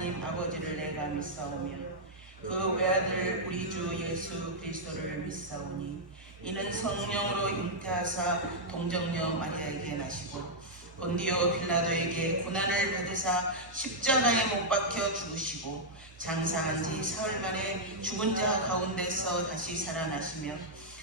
하나님 아버지를 내가 믿사오며 그 외아들 우리 주 예수 그리스도를 믿사오니 이는 성령으로 잉태하사 동정녀 마리아에게 나시고 본디오 빌라도에게 고난을 받으사 십자가에 못 박혀 죽으시고 장사한 지 사흘 만에 죽은 자 가운데서 다시 살아나시며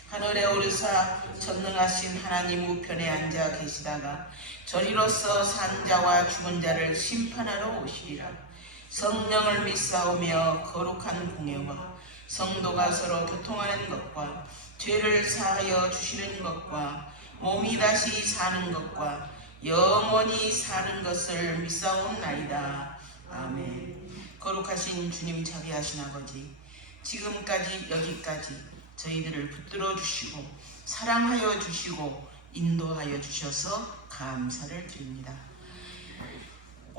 하늘에 오르사 전능하신 하나님 우편에 앉아 계시다가 저리로서 산 자와 죽은 자를 심판하러 오시리라. 성령을 믿사오며 거룩한 공예와 성도가 서로 교통하는 것과 죄를 사하여 주시는 것과 몸이 다시 사는 것과 영원히 사는 것을 믿사옵나이다. 아멘. 거룩하신 주님, 자비하신 아버지, 지금까지 여기까지 저희들을 붙들어 주시고 사랑하여 주시고 인도하여 주셔서 감사를 드립니다.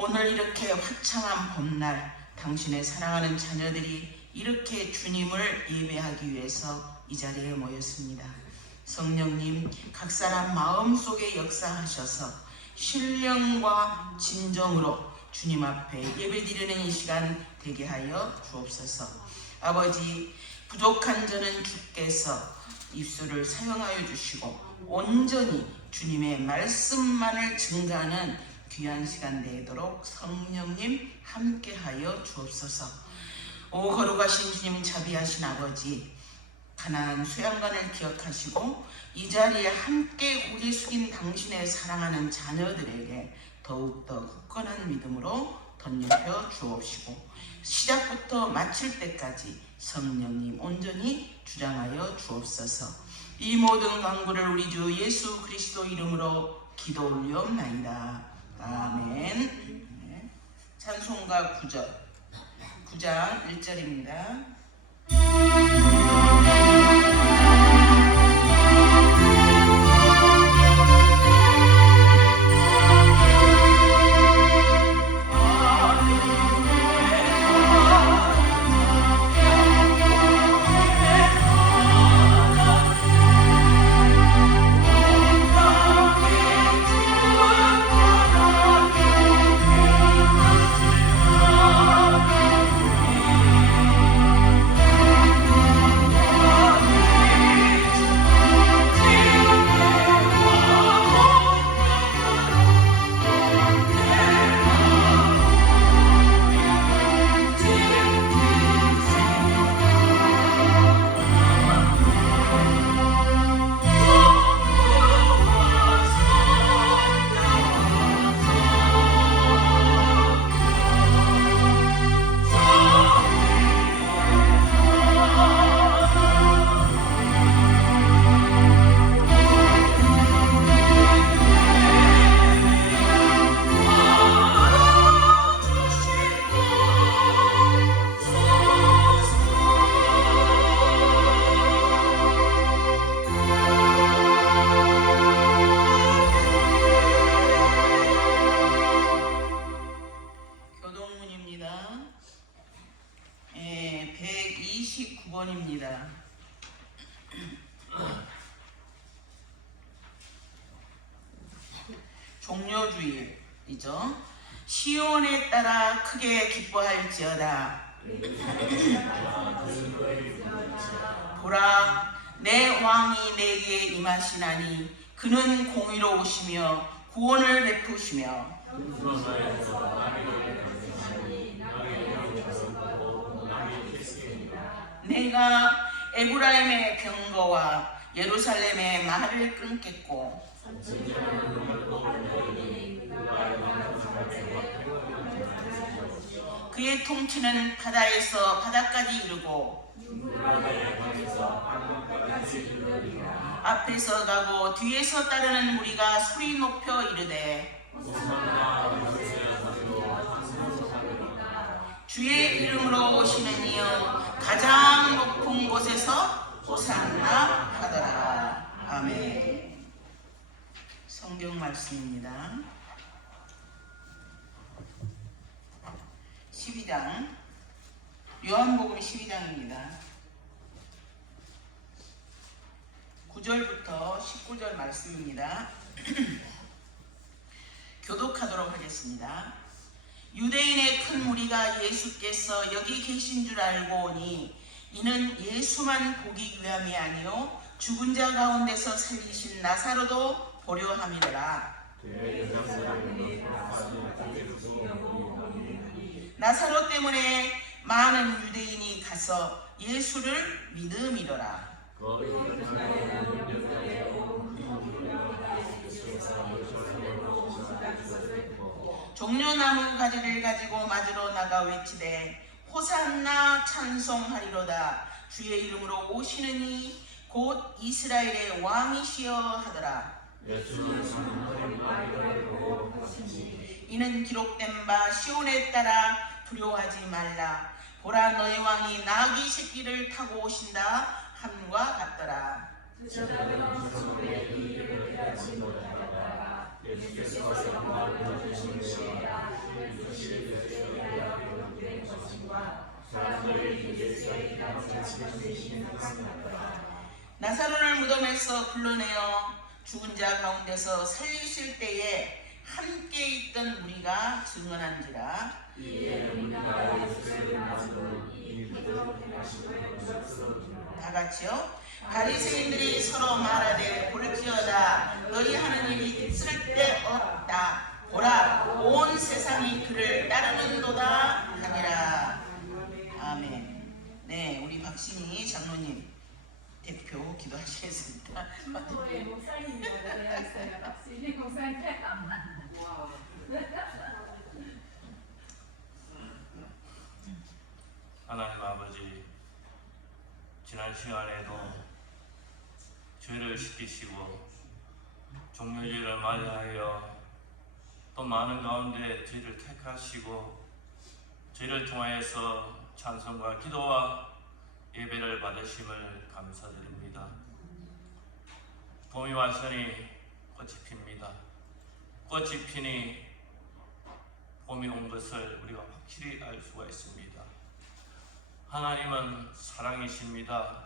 오늘 이렇게 화창한 봄날 당신의 사랑하는 자녀들이 이렇게 주님을 예배하기 위해서 이 자리에 모였습니다. 성령님, 각 사람 마음속에 역사하셔서 신령과 진정으로 주님 앞에 예배드리는 이 시간 되게 하여 주옵소서. 아버지, 부족한 저는 주께서 입술을 사용하여 주시고 온전히 주님의 말씀만을 증가하는 귀한 시간 되도록 성령님 함께하여 주옵소서. 오 거룩하신 주님, 자비하신 아버지, 가나안 수양관을 기억하시고 이 자리에 함께 고개 숙인 당신의 사랑하는 자녀들에게 더욱더 굳건한 믿음으로 덧입혀 주옵시고 시작부터 마칠 때까지 성령님 온전히 주장하여 주옵소서. 이 모든 간구를 우리 주 예수 그리스도 이름으로 기도 올리옵나이다. 아멘. 찬송가 9장 1절입니다. 교동문입니다. 129번입니다. 종료주일이죠. 시온에 따라 크게 기뻐할지어다. 보라, 내 왕이 내게 임하시나니 그는 공의로우시며 구원을 베푸시며 내가 에브라임의 병거와 예루살렘의 말을 끊겠고 그의 통치는 바다에서 바다까지 이르고 앞에서 가고 뒤에서 따르는 무리가 소리 높여 이르되 주의 이름으로 오시는 이여 가장 높은 곳에서 호산나 하더라. 아멘. 성경 말씀입니다. 12장 요한복음 12장입니다. 9절부터 19절 말씀입니다. 교독하도록 하겠습니다. 유대인의 큰 무리가 예수께서 여기 계신 줄 알고 오니 이는 예수만 보기 위함이 아니요 죽은 자 가운데서 살리신 나사로도 보려 함이라. 나사로 때문에 많은 유대인이 가서 예수를 믿음이더라. 종려나무 가지를 가지고 맞으러 나가 외치되 호산나 찬송하리로다. 주의 이름으로 오시느니 곧 이스라엘의 왕이시여 하더라. 이는 기록된 바 시온에 따라 두려워하지 말라. 보라 너의 왕이 나귀 새끼를 타고 오신다 함과 같더라. 나사로를 무덤에서 불러내어 죽은 자 가운데서 살리실 때에 함께 있던 무리가 증언한지라. 다 같이요. 바리새인들이 서로 말하되 볼지어다 너희 하는 일이 쓸데없다. 보라 온 세상이 그를 따르는도다 하니라. 아멘. 네, 우리 박신희 장로님 대표 기도하시겠습니다. 목사님 있어요. 박신희 목사님. 하나님 아버지, 지난 시간에도 죄를 씻기시고 종료일을 맞이하여 또 많은 가운데 죄를 택하시고 죄를 통하여서 찬송과 기도와 예배를 받으심을 감사드립니다. 봄이 왔으니 꽃이 핍니다. 꽃이 피니 봄이 온 것을 우리가 확실히 알 수가 있습니다. 하나님은 사랑이십니다.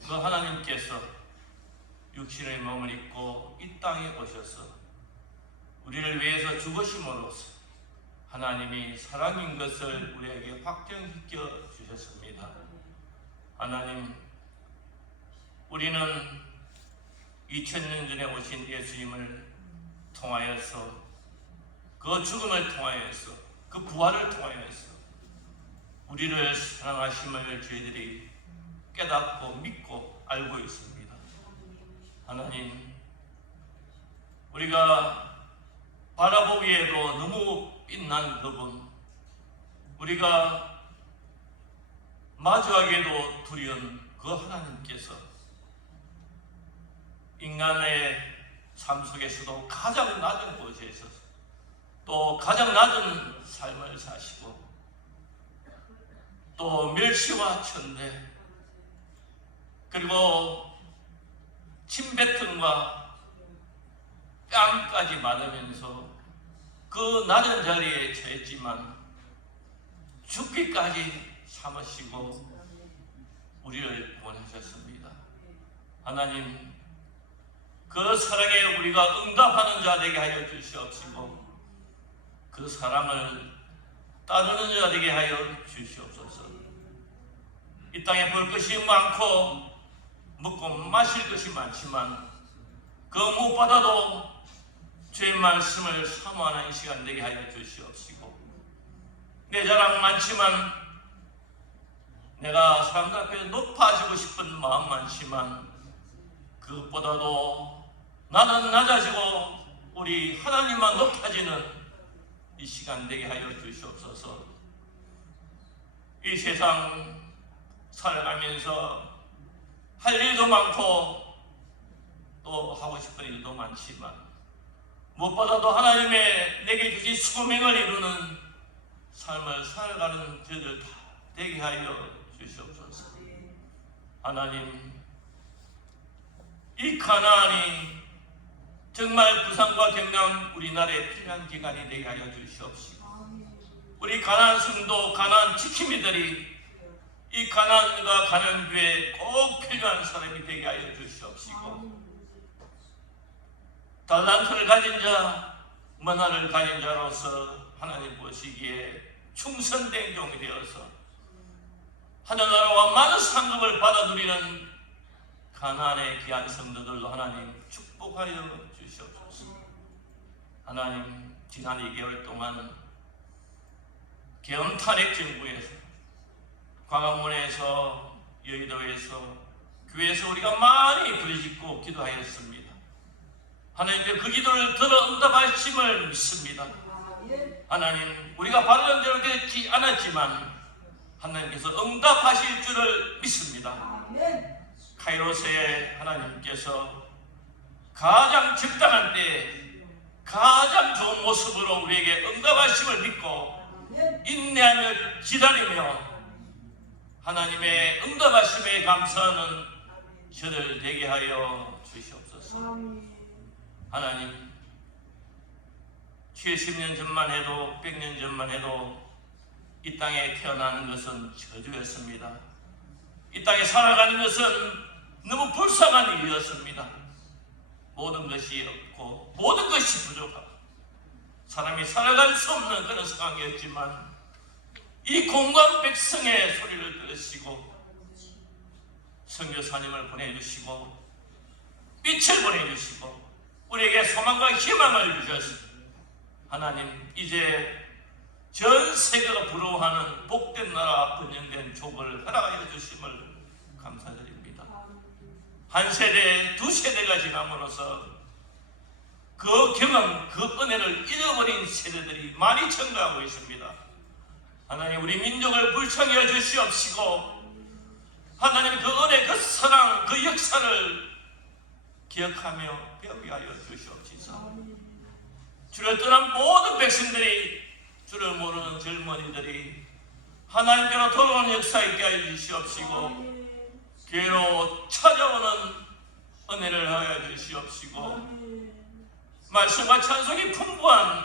그 하나님께서 육신의 몸을 입고 이 땅에 오셔서 우리를 위해서 죽으심으로써 하나님이 사랑인 것을 우리에게 확정시켜 주셨습니다. 하나님, 우리는 2000년 전에 오신 예수님을 통하여서 그 죽음을 통하여서 그 부활을 통하여서 우리를 사랑하심을 저희들이 깨닫고 믿고 알고 있습니다. 하나님, 우리가 바라보기에도 너무 빛난 그분, 우리가 마주하기에도 두려운 그 하나님께서 인간의 삶 속에서도 가장 낮은 곳에 있어서 또 가장 낮은 삶을 사시고 또 멸시와 천대 그리고 침뱉음과 뺨까지 맞으면서 그 낮은 자리에 처했지만 죽기까지 참으시고 우리를 구원하셨습니다. 하나님, 그 사랑에 우리가 응답하는 자 되게 하여 주시옵시고 그 사람을 따르는 자 되게 하여 주시옵소서. 이 땅에 볼 것이 많고 먹고 마실 것이 많지만 그 무엇보다도 주의 말씀을 사모하는 시간 되게 하여 주시옵시고 내 자랑 많지만 내가 사람들 앞에 높아지고 싶은 마음 많지만 그것보다도 나는 낮아지고 우리 하나님만 높아지는 이 시간 되게 하여 주시옵소서. 이 세상 살아가면서 할 일도 많고 또 하고 싶은 일도 많지만 무엇보다도 하나님의 내게 주신 수명을 이루는 삶을 살아가는 저희들 다 되게 하여 주시옵소서. 하나님, 이 가나안이 정말 부산과 경남 우리나라에 필요한 기간이 되게 하여 주시옵시고 우리 가나안 성도, 가나안 지킴이들이 이 가나안과 가나안교회에 꼭 필요한 사람이 되게 하여 주시옵시고 달란트를 가진 자, 문화를 가진 자로서 하나님 보시기에 충성된 종이 되어서 하늘나라와 많은 상급을 받아 누리는 가나안의 귀한 성도들도 하나님 축복하여 주시옵소서. 하나님 지난 2개월 동안 계엄탄핵 정부에서 광화문에서 여의도에서 교회에서 우리가 많이 부르짖고 기도하였습니다. 하나님께 그 기도를 들어 응답하심을 믿습니다. 하나님 우리가 바른 대로 되지 않았지만 하나님께서 응답하실 줄을 믿습니다. 카이로스에 하나님께서 가장 적당한 때 가장 좋은 모습으로 우리에게 응답하심을 믿고 인내하며 기다리며 하나님의 응답하심에 감사하는 저들 되게 하여 주시옵소서. 하나님 70년 전만 해도 100년 전만 해도 이 땅에 태어나는 것은 저주였습니다. 이 땅에 살아가는 것은 너무 불쌍한 일이었습니다. 모든 것이 없고 모든 것이 부족하고 사람이 살아갈 수 없는 그런 상황이었지만 이 공간 백성의 소리를 들으시고 선교사님을 보내주시고 빛을 보내주시고 우리에게 소망과 희망을 주셨습니다. 하나님 이제 전 세계가 부러워하는 복된 나라 번영된 족을 허락하여 주심을 감사드립니다. 한 세대 두 세대가 지남으로써 그 경험 그 은혜를 잃어버린 세대들이 많이 증가하고 있습니다. 하나님 우리 민족을 불쌍히 해 주시옵시고 하나님 그 은혜 그 사랑 그 역사를 기억하며 배우게 하여 주시옵소서. 주를 떠난 모든 백성들이 주를 모르는 젊은이들이 하나님께로 돌아오는 역사 있게 하여 주시옵시고 교회로 찾아오는 은혜를 하여 주시옵시고 말씀과 찬송이 풍부한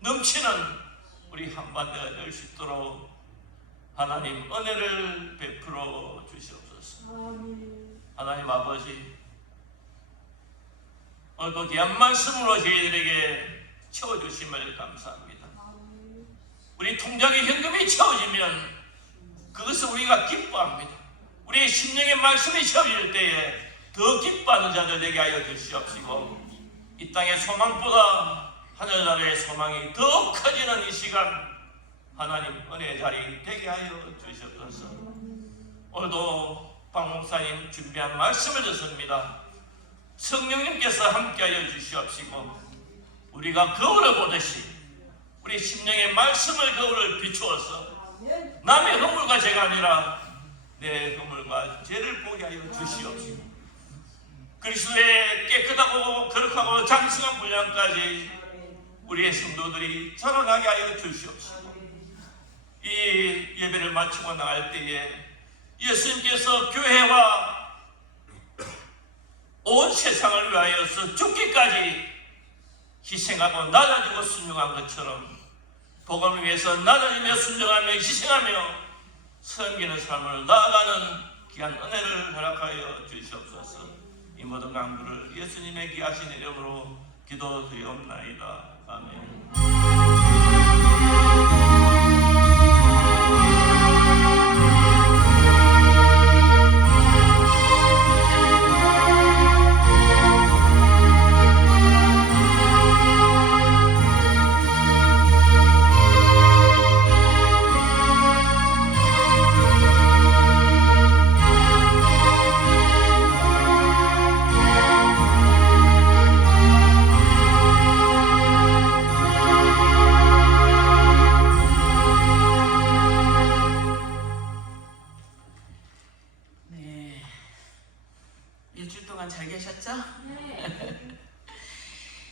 넘치는 우리 한반도가 될 수 있도록 하나님 은혜를 베풀어 주시옵소서. 하나님 아버지 오늘도 귀한 말씀으로 저희들에게 채워주심을 감사합니다. 우리 통장에 현금이 채워지면 그것을 우리가 기뻐합니다. 우리의 심령의 말씀이 채워질 때에 더 기뻐하는 자들 되게 하여 주시옵시고 이 땅의 소망보다 하늘나라의 소망이 더 커지는 이 시간 하나님 은혜의 자리 되게 하여 주시옵소서. 오늘도 박 목사님 준비한 말씀을 듣습니다. 성령님께서 함께하여 주시옵시고 우리가 거울을 보듯이 우리 심령의 말씀을 거울을 비추어서 남의 허물과 죄가 아니라 내 허물과 죄를 보게 하여 주시옵시고 그리스도의 깨끗하고 거룩하고 장성한 분량까지 우리의 성도들이 자라나게 하여 주시옵시고 이 예배를 마치고 나갈 때에 예수님께서 교회와 온 세상을 위하여서 죽기까지 희생하고 낮아지고 순종한 것처럼 복음을 위해서 낮아지며 순종하며 희생하며 섬기는 삶을 나아가는 귀한 은혜를 허락하여 주시옵소서. 이 모든 간구를 예수님의 귀하신 이름으로 기도드리옵나이다. 아멘. 잘 계셨죠? 네.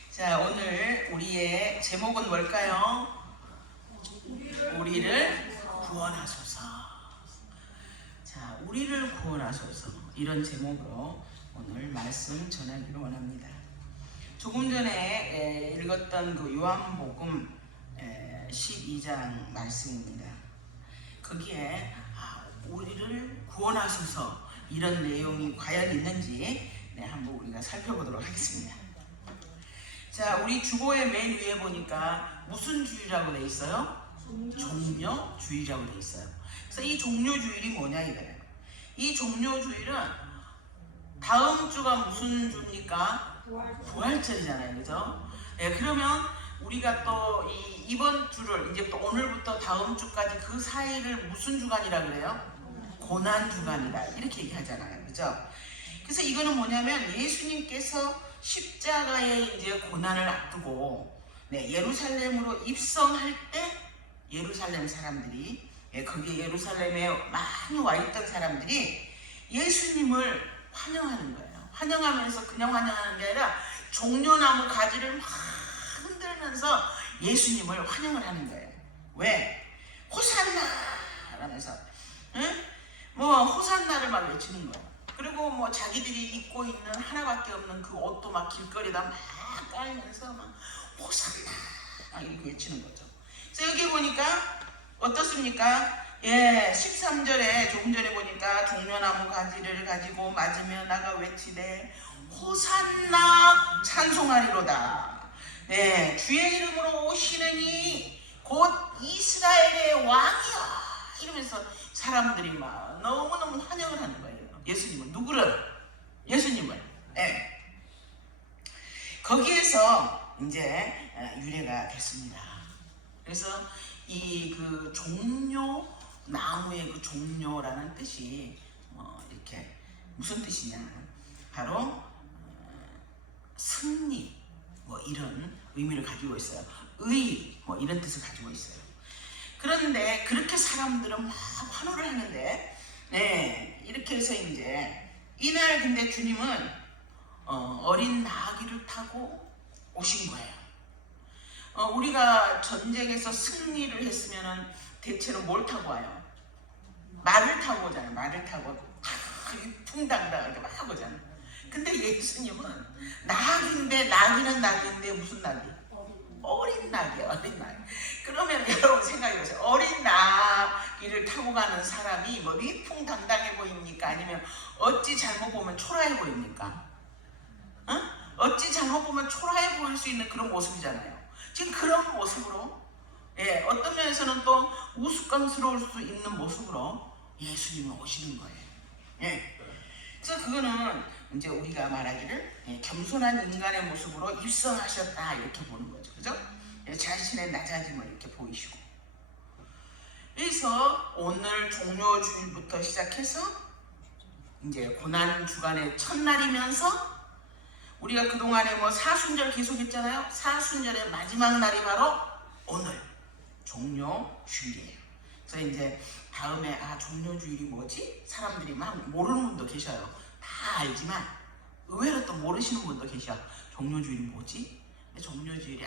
자, 오늘 우리의 제목은 뭘까요? 우리를 구원하소서. 자, 우리를 구원하소서. 이런 제목으로 오늘 말씀 전하기를 원합니다. 조금 전에 읽었던 그 요한복음 12장 말씀입니다. 거기에 우리를 구원하소서 이런 내용이 과연 있는지 한번 우리가 살펴보도록 하겠습니다. 자, 우리 주보의 맨 위에 보니까 무슨 주일이라고 돼 있어요? 종료주일이라고 돼 있어요. 그래서 이 종료주일이 뭐냐 이거예요. 이 종료주일은 다음 주가 무슨 주입니까? 부활절이잖아요, 그죠? 예, 그러면 우리가 또 이번 주를 이제 또 오늘부터 다음 주까지 그 사이를 무슨 주간이라 그래요? 고난 주간이다 이렇게 얘기하잖아요, 그죠? 그래서 이거는 뭐냐면 예수님께서 십자가의 이제 고난을 앞두고 예루살렘으로 입성할 때 예루살렘 사람들이 거기 예루살렘에 많이 와 있던 사람들이 예수님을 환영하는 거예요. 환영하면서 그냥 환영하는 게 아니라 종려나무 가지를 막 흔들면서 예수님을 환영을 하는 거예요. 왜? 호산나! 라면서 응? 뭐 호산나를 막 외치는 거예요. 그리고 뭐 자기들이 입고 있는 하나밖에 없는 그 옷도 막 길거리에다 막 깔면서 막 호산나! 막 이렇게 외치는 거죠. 그래서 여기 보니까 어떻습니까? 예, 13절에 조금 전에 보니까 종려나무 가지를 가지고 맞으며 나가 외치되 호산나 찬송하리로다. 네, 주의 이름으로 오시느니 곧 이스라엘의 왕이야. 이러면서 사람들이 막 너무너무 환영을 하는 거예요. 예수님을. 누구를? 예수님을. 네. 거기에서 이제 유래가 됐습니다. 그래서 이 그 종려 나무의 그 종려라는 뜻이 이렇게 무슨 뜻이냐? 바로 승리 뭐 이런 의미를 가지고 있어요. 의 뭐 이런 뜻을 가지고 있어요. 그런데 그렇게 사람들은 막 환호를 하는데 이렇게 해서 이제 이날 근데 주님은 어린 나귀를 타고 오신 거예요. 우리가 전쟁에서 승리를 했으면은 대체로 뭘 타고 와요? 말을 타고 오잖아요. 말을 타고 풍당당 이렇게 막 오잖아요. 근데 예수님은 나귀인데 나귀는 나귀인데 무슨 나귀? 어린 나귀야, 어린 나귀. 그러면 여러분 생각해보세요. 어린 나귀를 타고 가는 사람이 뭐 위풍당당해 보입니까? 아니면 어찌 잘못 보면 초라해 보입니까? 어찌 잘못 보면 초라해 보일 수 있는 그런 모습이잖아요. 지금 그런 모습으로 어떤 면에서는 또 우스꽝스러울 수 있는 모습으로 예수님은 오시는 거예요. 그래서 그거는 이제 우리가 말하기를 겸손한 인간의 모습으로 입성하셨다 이렇게 보는 거죠. 그죠? 자신의 낮아짐을 이렇게 보이시고. 그래서 오늘 종료주일부터 시작해서 이제 고난 주간의 첫날이면서 우리가 그동안에 뭐 사순절 계속했잖아요. 사순절의 마지막 날이 바로 오늘 종료주일이에요. 그래서 이제 다음에 종료주일이 뭐지? 사람들이 막 모르는 분도 계셔요. 다 알지만 의외로 또 모르시는 분도 계셔. 종료주일이 뭐지? 근데 종료주일이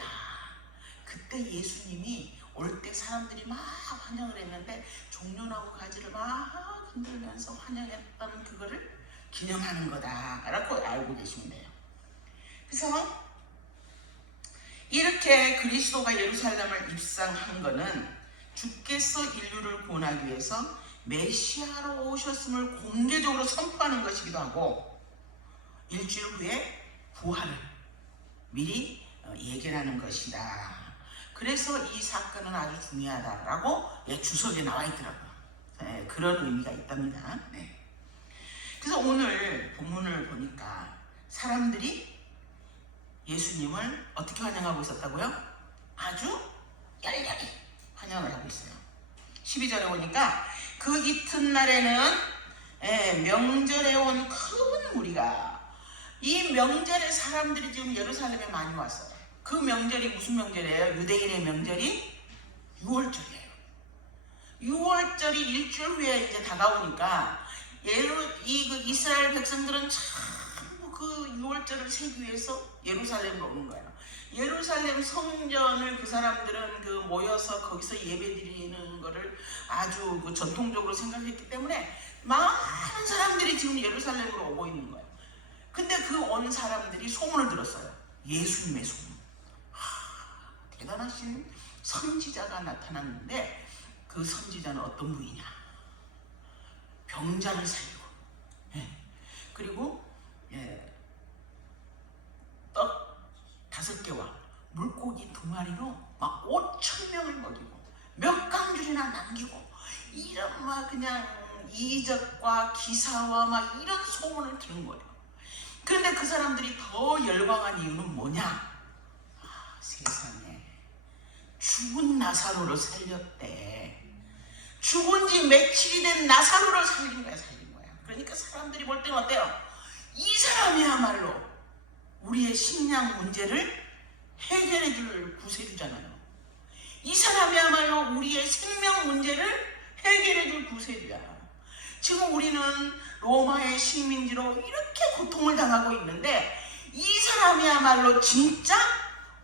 그때 예수님이 올 때 사람들이 막 환영을 했는데 종려나무 가지를 막 흔들면서 환영했던 그거를 기념하는 거다라고 알고 계시면 돼요. 그래서 이렇게 그리스도가 예루살렘을 입성한 것은 주께서 인류를 구원하기 위해서 메시아로 오셨음을 공개적으로 선포하는 것이기도 하고 일주일 후에 부활을 미리 예견하는 것이다. 그래서 이 사건은 아주 중요하다라고 주석에 나와 있더라고요. 그런 의미가 있답니다. 그래서 오늘 본문을 보니까 사람들이 예수님을 어떻게 환영하고 있었다고요? 아주 열렬히 환영을 하고 있어요. 12절에 보니까 그 이튿날에는 명절에 온 큰 무리가 이 명절에 사람들이 지금 예루살렘에 많이 왔어요. 그 명절이 무슨 명절이에요? 유대인의 명절이 6월절이에요. 6월절이 일주일 후에 이제 다가오니까 이스라엘 백성들은 전부 그 6월절을 세기 위해서 예루살렘으로 오는 거예요. 예루살렘 성전을 그 사람들은 그 모여서 거기서 예배드리는 거를 아주 그 전통적으로 생각했기 때문에 많은 사람들이 지금 예루살렘으로 오고 있는 거예요. 근데 그 온 사람들이 소문을 들었어요. 예수님의 소문. 대단하신 선지자가 나타났는데 그 선지자는 어떤 분이냐? 병자를 살리고 그리고 떡 5개와 물고기 2마리로 막 5,000명을 먹이고 몇 강줄이나 남기고 이런 막 그냥 이적과 기사와 막 이런 소문을 들은 거예요. 그런데 그 사람들이 더 열광한 이유는 뭐냐? 세상에 죽은 나사로를 살렸대. 죽은 지 며칠이 된 나사로를 살린 거야. 그러니까 사람들이 볼 때는 어때요? 이 사람이야말로 우리의 식량 문제를 해결해 줄 구세주잖아요. 이 사람이야말로 우리의 생명 문제를 해결해 줄 구세주야. 지금 우리는 로마의 식민지로 이렇게 고통을 당하고 있는데 이 사람이야말로 진짜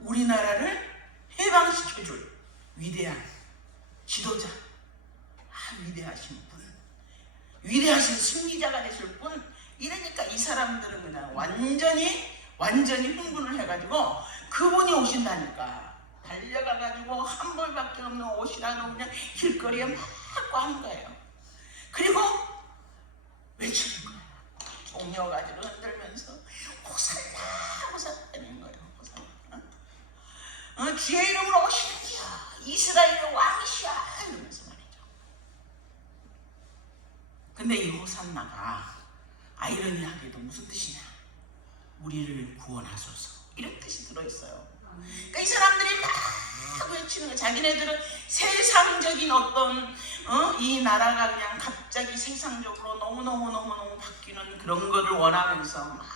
우리나라를 해방시켜줄 위대한 지도자, 위대하신 분, 위대하신 승리자가 되실 분. 이러니까 이 사람들은 그냥 완전히 흥분을 해가지고 그분이 오신다니까 달려가가지고 한 벌밖에 없는 옷이라도 그냥 길거리에 막 하는 거예요. 그리고 외치는 거예요. 종려가지고 흔들면서 호산나 하는 거예요. 호산나. 주의 이름으로 오시는 이야 이스라엘의 왕이시야 이러면서 말이죠. 근데 이 호산나가 아이러니하게도 무슨 뜻이냐? 우리를 구원하소서 이런 뜻이 들어있어요. 그러니까 이 사람들이 막 외치는 거예요. 자기네들은 세상적인 어떤 이 나라가 그냥 갑자기 세상적으로 너무 바뀌는 그런 거를 원하면서 막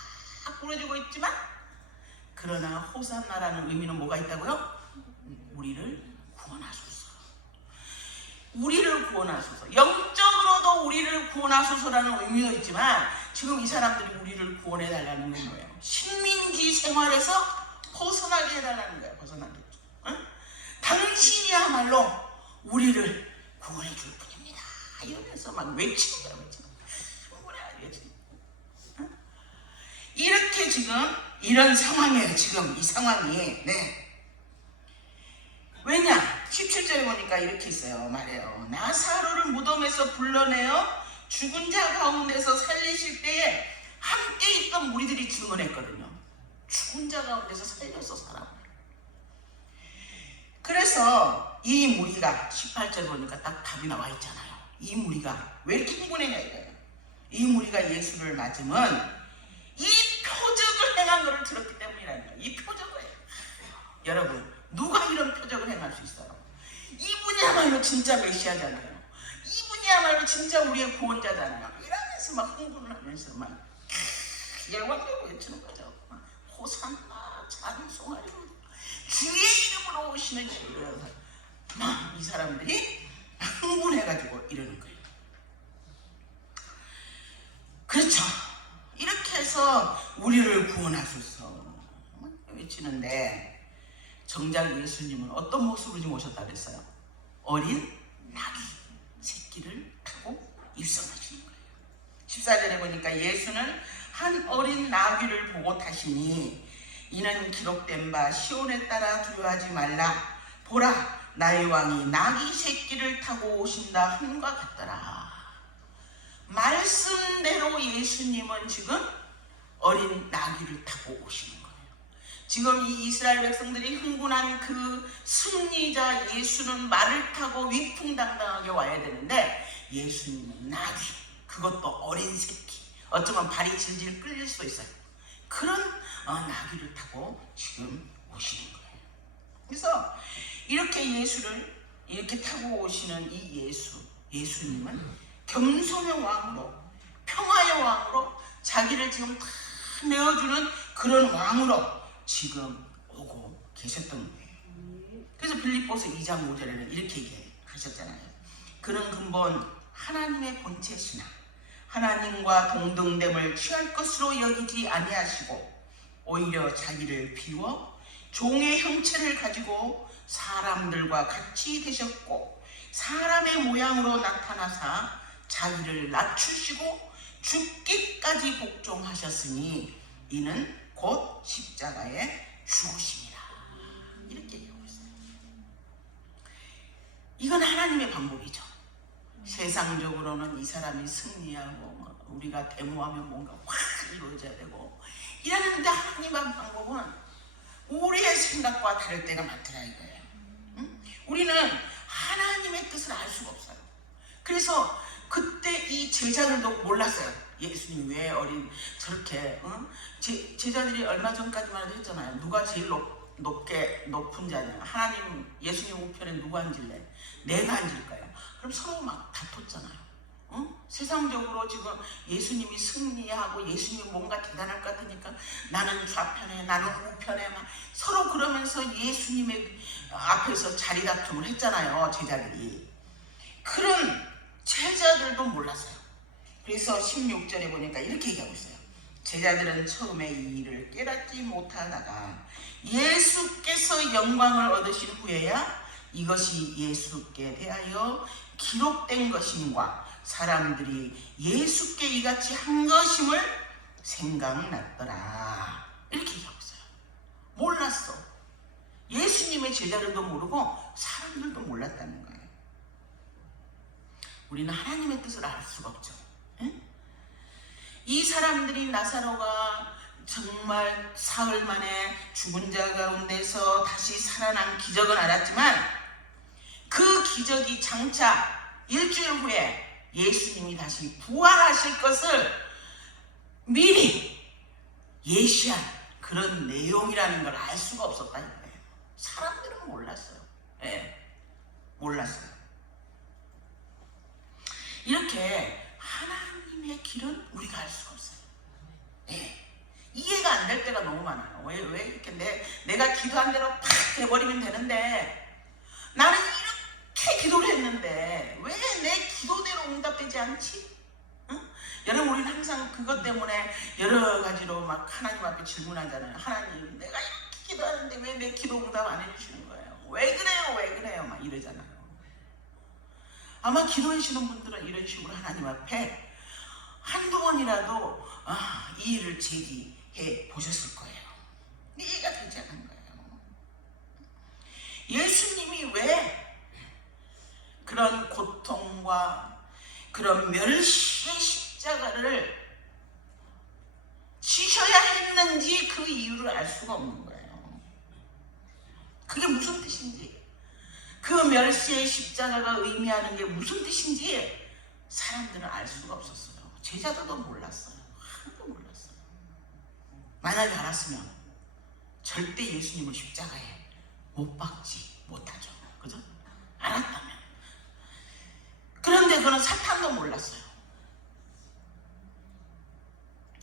부러지고 있지만, 그러나 호산나라는 의미는 뭐가 있다고요? 우리를 구원하소서. 우리를 구원하소서. 영적으로도 우리를 구원하소서라는 의미가 있지만 지금 이 사람들이 우리를 구원해달라는 건 뭐예요? 식민지 생활에서 벗어나게 해달라는 거예요. 벗어나게. 응? 당신이야말로 우리를 구원해 줄 뿐입니다. 이러면서 막 외치는 거예요. 응? 이렇게 지금 이런 상황이에요. 지금 이 상황이. 네. 왜냐? 17절에 보니까 이렇게 있어요. 말해요. 나사로를 무덤에서 불러내어 죽은 자 가운데서 살리실 때에 함께 있던 무리들이 증언했거든요. 죽은 자 가운데서 살려서 사람을. 그래서 이 무리가 18절 보니까 딱 답이 나와 있잖아요. 이 무리가 왜 이렇게 흥분했냐 이거예요. 이 무리가 예수를 맞으면 이 표적을 행한 것을 들었기 때문이라는 거예요. 이 표적을. 여러분, 누가 이런 표적을 행할 수 있어요? 이분이야말로 진짜 메시아잖아요. 이분이야말로 진짜 우리의 구원자잖아요. 이러면서 막 흥분을 하면서 막 열광되고 외치는 거죠. 호산나 찬송하리로다 주의 이름으로 오시는 이름. 막 이 사람들이 흥분해가지고 이러는 거예요. 그렇죠. 이렇게 해서 우리를 구원하소서 외치는데, 정작 예수님은 어떤 모습으로 지금 오셨다 그랬어요? 어린 나귀 새끼를 타고 입성하시는 거예요. 14절에 보니까 예수는 한 어린 나귀를 보고 타시니 이는 기록된 바 시온에 따라 두려워하지 말라. 보라, 나의 왕이 나귀 새끼를 타고 오신다 함과 같더라. 말씀대로 예수님은 지금 어린 나귀를 타고 오시는 거예요. 지금 이 이스라엘 백성들이 흥분한 그 승리자 예수는 말을 타고 위풍당당하게 와야 되는데 예수님은 나귀, 그것도 어린 새끼, 어쩌면 발이 질질 끌릴 수도 있어요. 그런 나귀를 타고 지금 오시는 거예요. 그래서 이렇게 예수를 이렇게 타고 오시는 이 예수님은 겸손의 왕으로, 평화의 왕으로, 자기를 지금 다 내어주는 그런 왕으로 지금 오고 계셨던 거예요. 그래서 빌립보서 2장 5절에는 이렇게 얘기하셨잖아요. 그는 근본 하나님의 본체시나 하나님과 동등됨을 취할 것으로 여기지 아니하시고 오히려 자기를 비워 종의 형체를 가지고 사람들과 같이 되셨고 사람의 모양으로 나타나사 자기를 낮추시고 죽기까지 복종하셨으니 이는 곧 십자가에 죽으심이라. 이렇게 얘기하고 있어요. 이건 하나님의 방법이죠. 세상적으로는 이 사람이 승리하고 우리가 데모하면 뭔가 확 이루어져야 되고 이러는데, 하나님의 방법은 우리의 생각과 다를 때가 많더라 이거예요. 응? 우리는 하나님의 뜻을 알 수가 없어요. 그래서 그때 이 제자들도 몰랐어요. 예수님 왜 저렇게 제자들이 얼마 전까지만 해도 했잖아요. 누가 제일 높은 자냐? 하나님 예수님 우편에 누가 앉을래? 내가 앉을까요? 그럼 서로 막 다퉜잖아요. 세상적으로 지금 예수님이 승리하고 예수님이 뭔가 대단할 것 같으니까 나는 좌편에 나는 우편에 막 서로 그러면서 예수님의 앞에서 자리 다툼을 했잖아요. 제자들이. 그런 제자들도 몰랐어요. 그래서 16절에 보니까 이렇게 얘기하고 있어요. 제자들은 처음에 이 일을 깨닫지 못하다가 예수께서 영광을 얻으신 후에야 이것이 예수께 대하여 기록된 것임과 사람들이 예수께 이같이 한 것임을 생각났더라. 이렇게 얘기하고 있어요. 몰랐어. 예수님의 제자들도 모르고 사람들도 몰랐다는 거예요. 우리는 하나님의 뜻을 알 수가 없죠. 응? 이 사람들이 나사로가 정말 사흘 만에 죽은 자 가운데서 다시 살아난 기적은 알았지만 그 기적이 장차 일주일 후에 예수님이 다시 부활하실 것을 미리 예시한 그런 내용이라는 걸 알 수가 없었다는 거예요. 사람들은 몰랐어요. 몰랐어요. 이렇게 하나님의 길은 우리가 알 수가 없어요. 이해가 안 될 때가 너무 많아요. 왜 이렇게 내가 기도한 대로 팍 돼버리면 되는데 나는 이렇게 기도를 했는데 왜 내 기도대로 응답되지 않지? 여러분 우리는 항상 그것 때문에 여러 가지로 막 하나님 앞에 질문하잖아요. 하나님 내가 이렇게 기도하는데 왜 내 기도 응답 안 해주시는 거예요? 왜 그래요? 막 이러잖아요. 아마 기도하시는 분들은 이런 식으로 하나님 앞에 한두 번이라도 이 일을 제기해 보셨을 거예요. 이해가 되지 않은 거예요. 예수님이 왜 그런 고통과 그런 멸시의 십자가를 지셔야 했는지 그 이유를 알 수가 없는 거예요. 그게 무슨 뜻인지, 그 멸시의 십자가가 의미하는 게 무슨 뜻인지 사람들은 알 수가 없었어요. 제자들도 몰랐어요. 하나도 몰랐어요. 만약에 알았으면 절대 예수님을 십자가에 못 박지 못하죠. 그죠? 알았다면. 그런데 그는 사탄도 몰랐어요.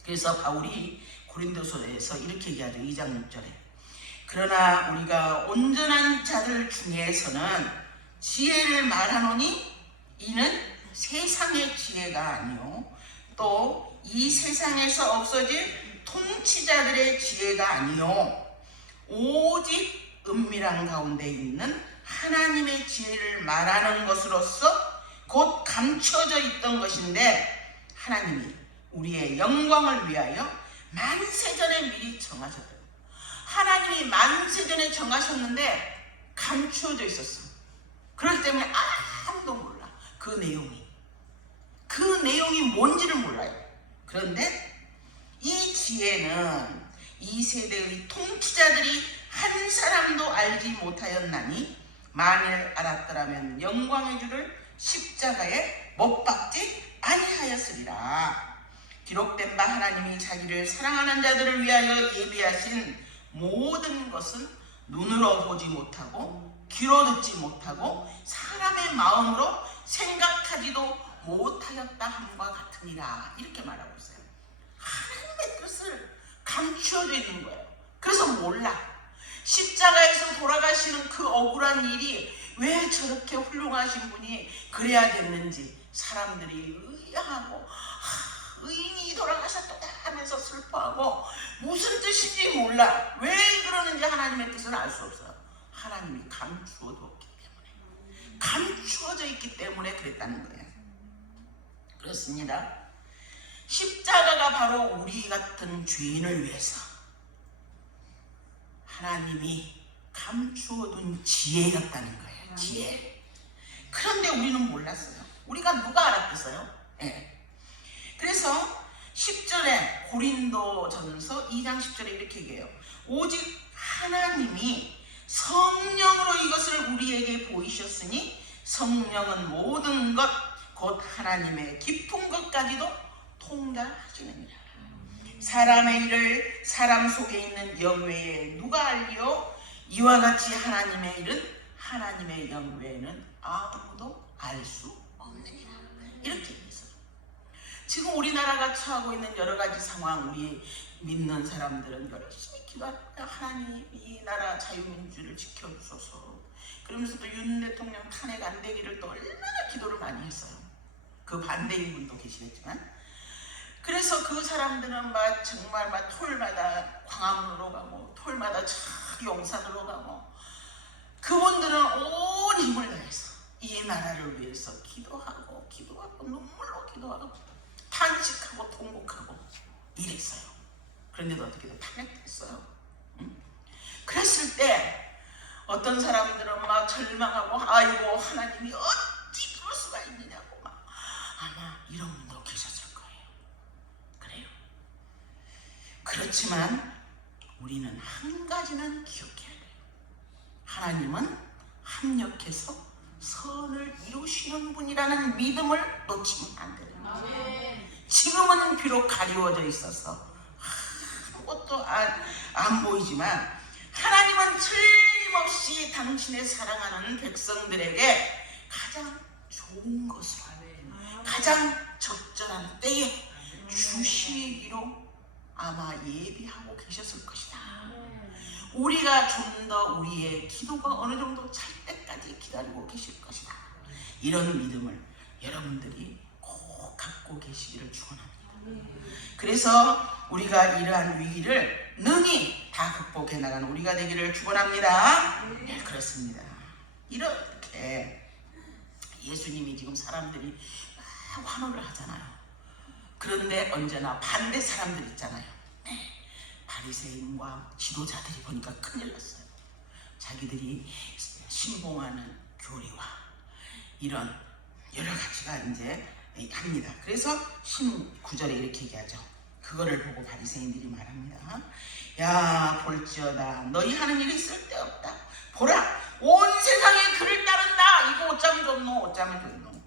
그래서 바울이 고린도서에서 이렇게 얘기하죠. 2장 6절에 그러나 우리가 온전한 자들 중에서는 지혜를 말하노니 이는 세상의 지혜가 아니요 또 이 세상에서 없어질 통치자들의 지혜가 아니요 오직 은밀한 가운데 있는 하나님의 지혜를 말하는 것으로서 곧 감춰져 있던 것인데 하나님이 우리의 영광을 위하여 만세전에 미리 정하셨다. 하나님이 만세전에 정하셨는데 감추어져 있었어. 그렇기 때문에 아무도 몰라. 그 내용이 뭔지를 몰라요. 그런데 이 지혜는 이 세대의 통치자들이 한 사람도 알지 못하였나니 만일 알았더라면 영광의 주를 십자가에 못 박지 아니하였으리라. 기록된 바 하나님이 자기를 사랑하는 자들을 위하여 예비하신 모든 것은 눈으로 보지 못하고 귀로 듣지 못하고 사람의 마음으로 생각하지도 못하였다 함과 같으니라. 이렇게 말하고 있어요. 하나님의 뜻을 감추어져 있는 거예요. 그래서 몰라. 십자가에서 돌아가시는 그 억울한 일이 왜 저렇게 훌륭하신 분이 그래야 됐는지 사람들이 의아하고 의인이 돌아가셨다 하면서 슬퍼하고 무슨 뜻인지 몰라. 왜 그러는지 하나님의 뜻을 알 수 없어요. 하나님이 감추어뒀기 때문에, 감추어져 있기 때문에 그랬다는 거예요. 그렇습니다. 십자가가 바로 우리 같은 죄인을 위해서 하나님이 감추어둔 지혜였다는 거예요. 지혜. 그런데 우리는 몰랐어요. 우리가 누가 알았겠어요? 그래서 10절에 고린도전서 2장 10절에 이렇게 얘기해요. 오직 하나님이 성령으로 이것을 우리에게 보이셨으니 성령은 모든 것 곧 하나님의 깊은 것까지도 통달하시느니라. 사람의 일을 사람 속에 있는 영 외에 누가 알리요? 이와 같이 하나님의 일은 하나님의 영 외에는 아무도 알 수 없느니라. 이렇게 얘기했어요. 지금 우리나라가 처하고 있는 여러 가지 상황, 우리 믿는 사람들은 열심히 기도하고 하나님 이 나라 자유민주를 지켜주소서. 그러면서 또 윤 대통령 탄핵 안 되기를 또 얼마나 기도를 많이 했어요. 그 반대인 분도 계시겠지만. 그래서 그 사람들은 막 정말 막 토요일마다 광화문으로 가고 토요일마다 저기 용산으로 가고 그분들은 온 힘을 다해서 이 나라를 위해서 기도하고 눈물로 기도하고 탄식하고 통곡하고 이랬어요. 그런데도 어떻게든 탄핵됐어요. 그랬을 때 어떤 사람들은 막 절망하고 아이고 하나님이 어찌 그럴 수가 있느냐고 막 아마 이런 분도 계셨을 거예요. 그래요. 그렇지만 우리는 한 가지는 기억해야 돼요. 하나님은 합력해서 선을 이루시는 분이라는 믿음을 놓치면 안 돼요. 지금은 비록 가리워져 있어서 아무것도 안 보이지만 하나님은 틀림없이 당신의 사랑하는 백성들에게 가장 좋은 것으로 가장 적절한 때에 주시기로 아마 예비하고 계셨을 것이다. 우리가 좀 더 우리의 기도가 어느 정도 찰 때까지 기다리고 계실 것이다. 이런 믿음을 여러분들이 꼭 갖고 계시기를 축원합니다. 그래서 우리가 이러한 위기를 능히 다 극복해 나가는 우리가 되기를 축원합니다. 네, 그렇습니다. 이렇게 예수님이 지금 사람들이 막 환호를 하잖아요. 그런데 언제나 반대 사람들 있잖아요. 바리새인과 지도자들이 보니까 큰일 났어요. 자기들이 신봉하는 교리와 이런 여러 가지가 이제 합니다. 그래서 19절에 이렇게 얘기하죠. 그거를 보고 바리새인들이 말합니다. 야 볼지어다 너희 하는 일이 쓸데없다. 보라 온 세상에 그를 따른다. 이거 어쩌면 좋노 어쩌면 좋노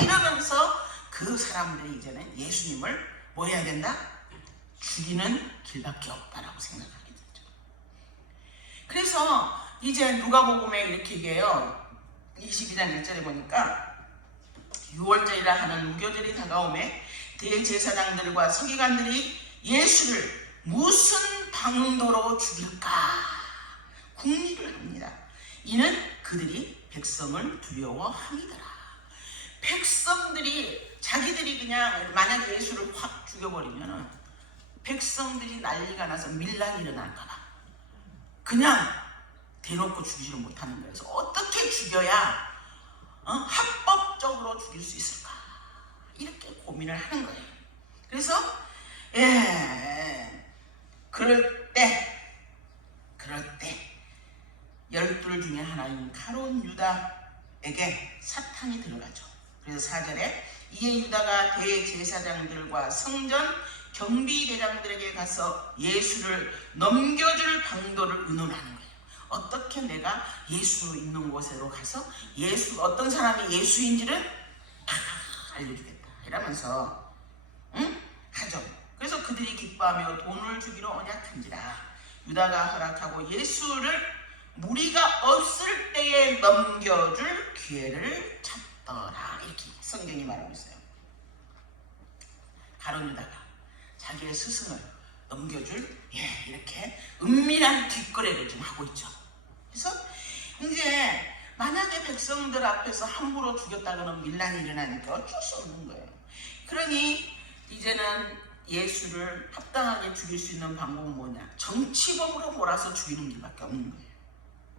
이러면서 그 사람들이 이제는 예수님을 뭐 해야 된다? 죽이는 길밖에 없다라고 생각하게 되죠. 그래서 이제 누가복음에 이렇게 얘기해요. 22장 1절에 보니까 6월절이라 하는 무교절이 다가오매 대제사장들과 서기관들이 예수를 무슨 방도로 죽일까 궁리를 합니다. 이는 그들이 백성을 두려워함이더라. 백성들이 자기들이 그냥 만약에 예수를 확 죽여버리면 백성들이 난리가 나서 밀란이 일어날까봐 그냥 대놓고 죽이지를 못하는 거예요. 그래서 어떻게 죽여야 합법적으로 죽일 수 있을까 이렇게 고민을 하는 거예요. 그래서 그럴 때 12 중에 하나인 가룟 유다에게 사탄이 들어가죠. 그래서 4절에 이에 유다가 대제사장들과 성전 경비대장들에게 가서 예수를 넘겨줄 방도를 의논하는 거예요. 어떻게 내가 예수 있는 곳으로 가서 어떤 사람이 예수인지를 다 알려주겠다 이러면서 하죠. 그래서 그들이 기뻐하며 돈을 주기로 언약한지라. 유다가 허락하고 예수를 무리가 없을 때에 넘겨줄 기회를 찾더라. 이렇게 성경이 말하고 있어요. 가룟 유다가 자기의 스승을 넘겨줄 이렇게 은밀한 뒷거래를 좀 하고 있죠. 그래서 이제 만약에 백성들 앞에서 함부로 죽였다가는 밀란이 일어나니까 어쩔 수 없는 거예요. 그러니 이제는 예수를 합당하게 죽일 수 있는 방법은 뭐냐? 정치범으로 몰아서 죽이는 길밖에 없는 거예요.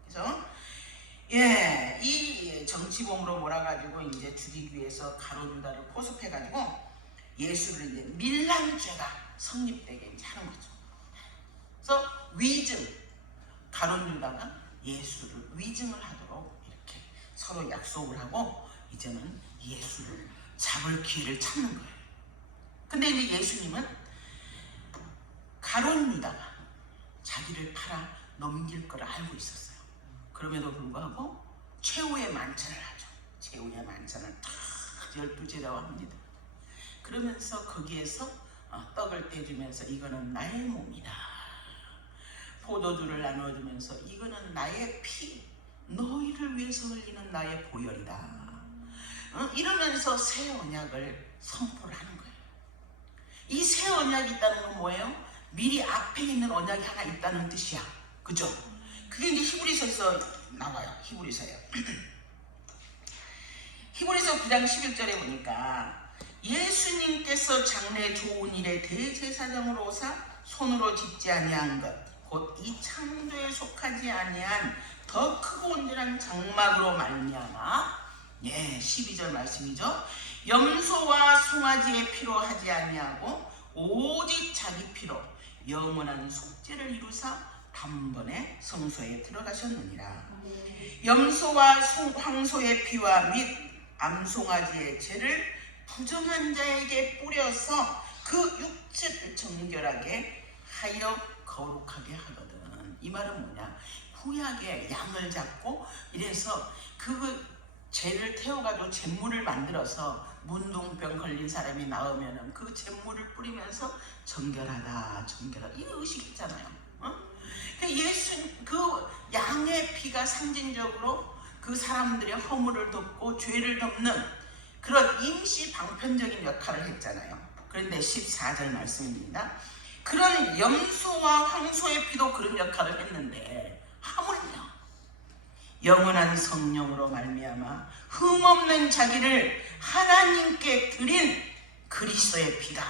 그래서 이 정치범으로 몰아가지고 이제 죽이기 위해서 가룟 유다를 포섭해가지고 예수를 이제 밀란죄가 성립되게 이제 하는 거죠. 그래서 위증, 가룟 유다가 예수를 위증을 하도록 이렇게 서로 약속을 하고 이제는 예수를 잡을 기회를 찾는 거예요. 근데 이제 예수님은 가룟 유다가 자기를 팔아 넘길 걸 알고 있었어요. 그럼에도 불구하고 최후의 만찬을 하죠. 최후의 만찬을 다 12제자와 합니다. 그러면서 거기에서 떡을 떼주면서 이거는 나의 몸이다. 포도주를 나눠주면서 이거는 나의 피, 너희를 위해서 흘리는 나의 보혈이다. 이러면서 새 언약을 선포를 하는 거예요. 이 새 언약이 있다는 건 뭐예요? 미리 앞에 있는 언약이 하나 있다는 뜻이야. 그죠? 그게 이제 히브리서에서 나와요. 히브리서요. 히브리서 9장 11절에 보니까 예수님께서 장래 좋은 일에 대제사장으로 오사 손으로 짓지 아니한 것 곧 이 창조에 속하지 아니한 더 크고 온전한 장막으로 말미암아 12절 말씀이죠. 염소와 송아지의 피로 하지 아니하고 오직 자기 피로 영원한 속죄를 이루사 단번에 성소에 들어가셨느니라. 염소와 황소의 피와 및 암송아지의 죄를 부정한 자에게 뿌려서 그 육체를 정결하게 하여 거룩하게 하거든. 이 말은 뭐냐? 구약에 양을 잡고 이래서 그 죄를 태워가지고 잿물을 만들어서 문둥병 걸린 사람이 나오면은 그 잿물을 뿌리면서 정결하다, 정결하다. 이 의식 있잖아요. 그 양의 피가 상징적으로 그 사람들의 허물을 덮고 죄를 덮는 그런 임시 방편적인 역할을 했잖아요. 그런데 14절 말씀입니다. 그런 염소와 황소의 피도 그런 역할을 했는데 하물며 영원한 성령으로 말미암아 흠없는 자기를 하나님께 드린 그리스도의 피가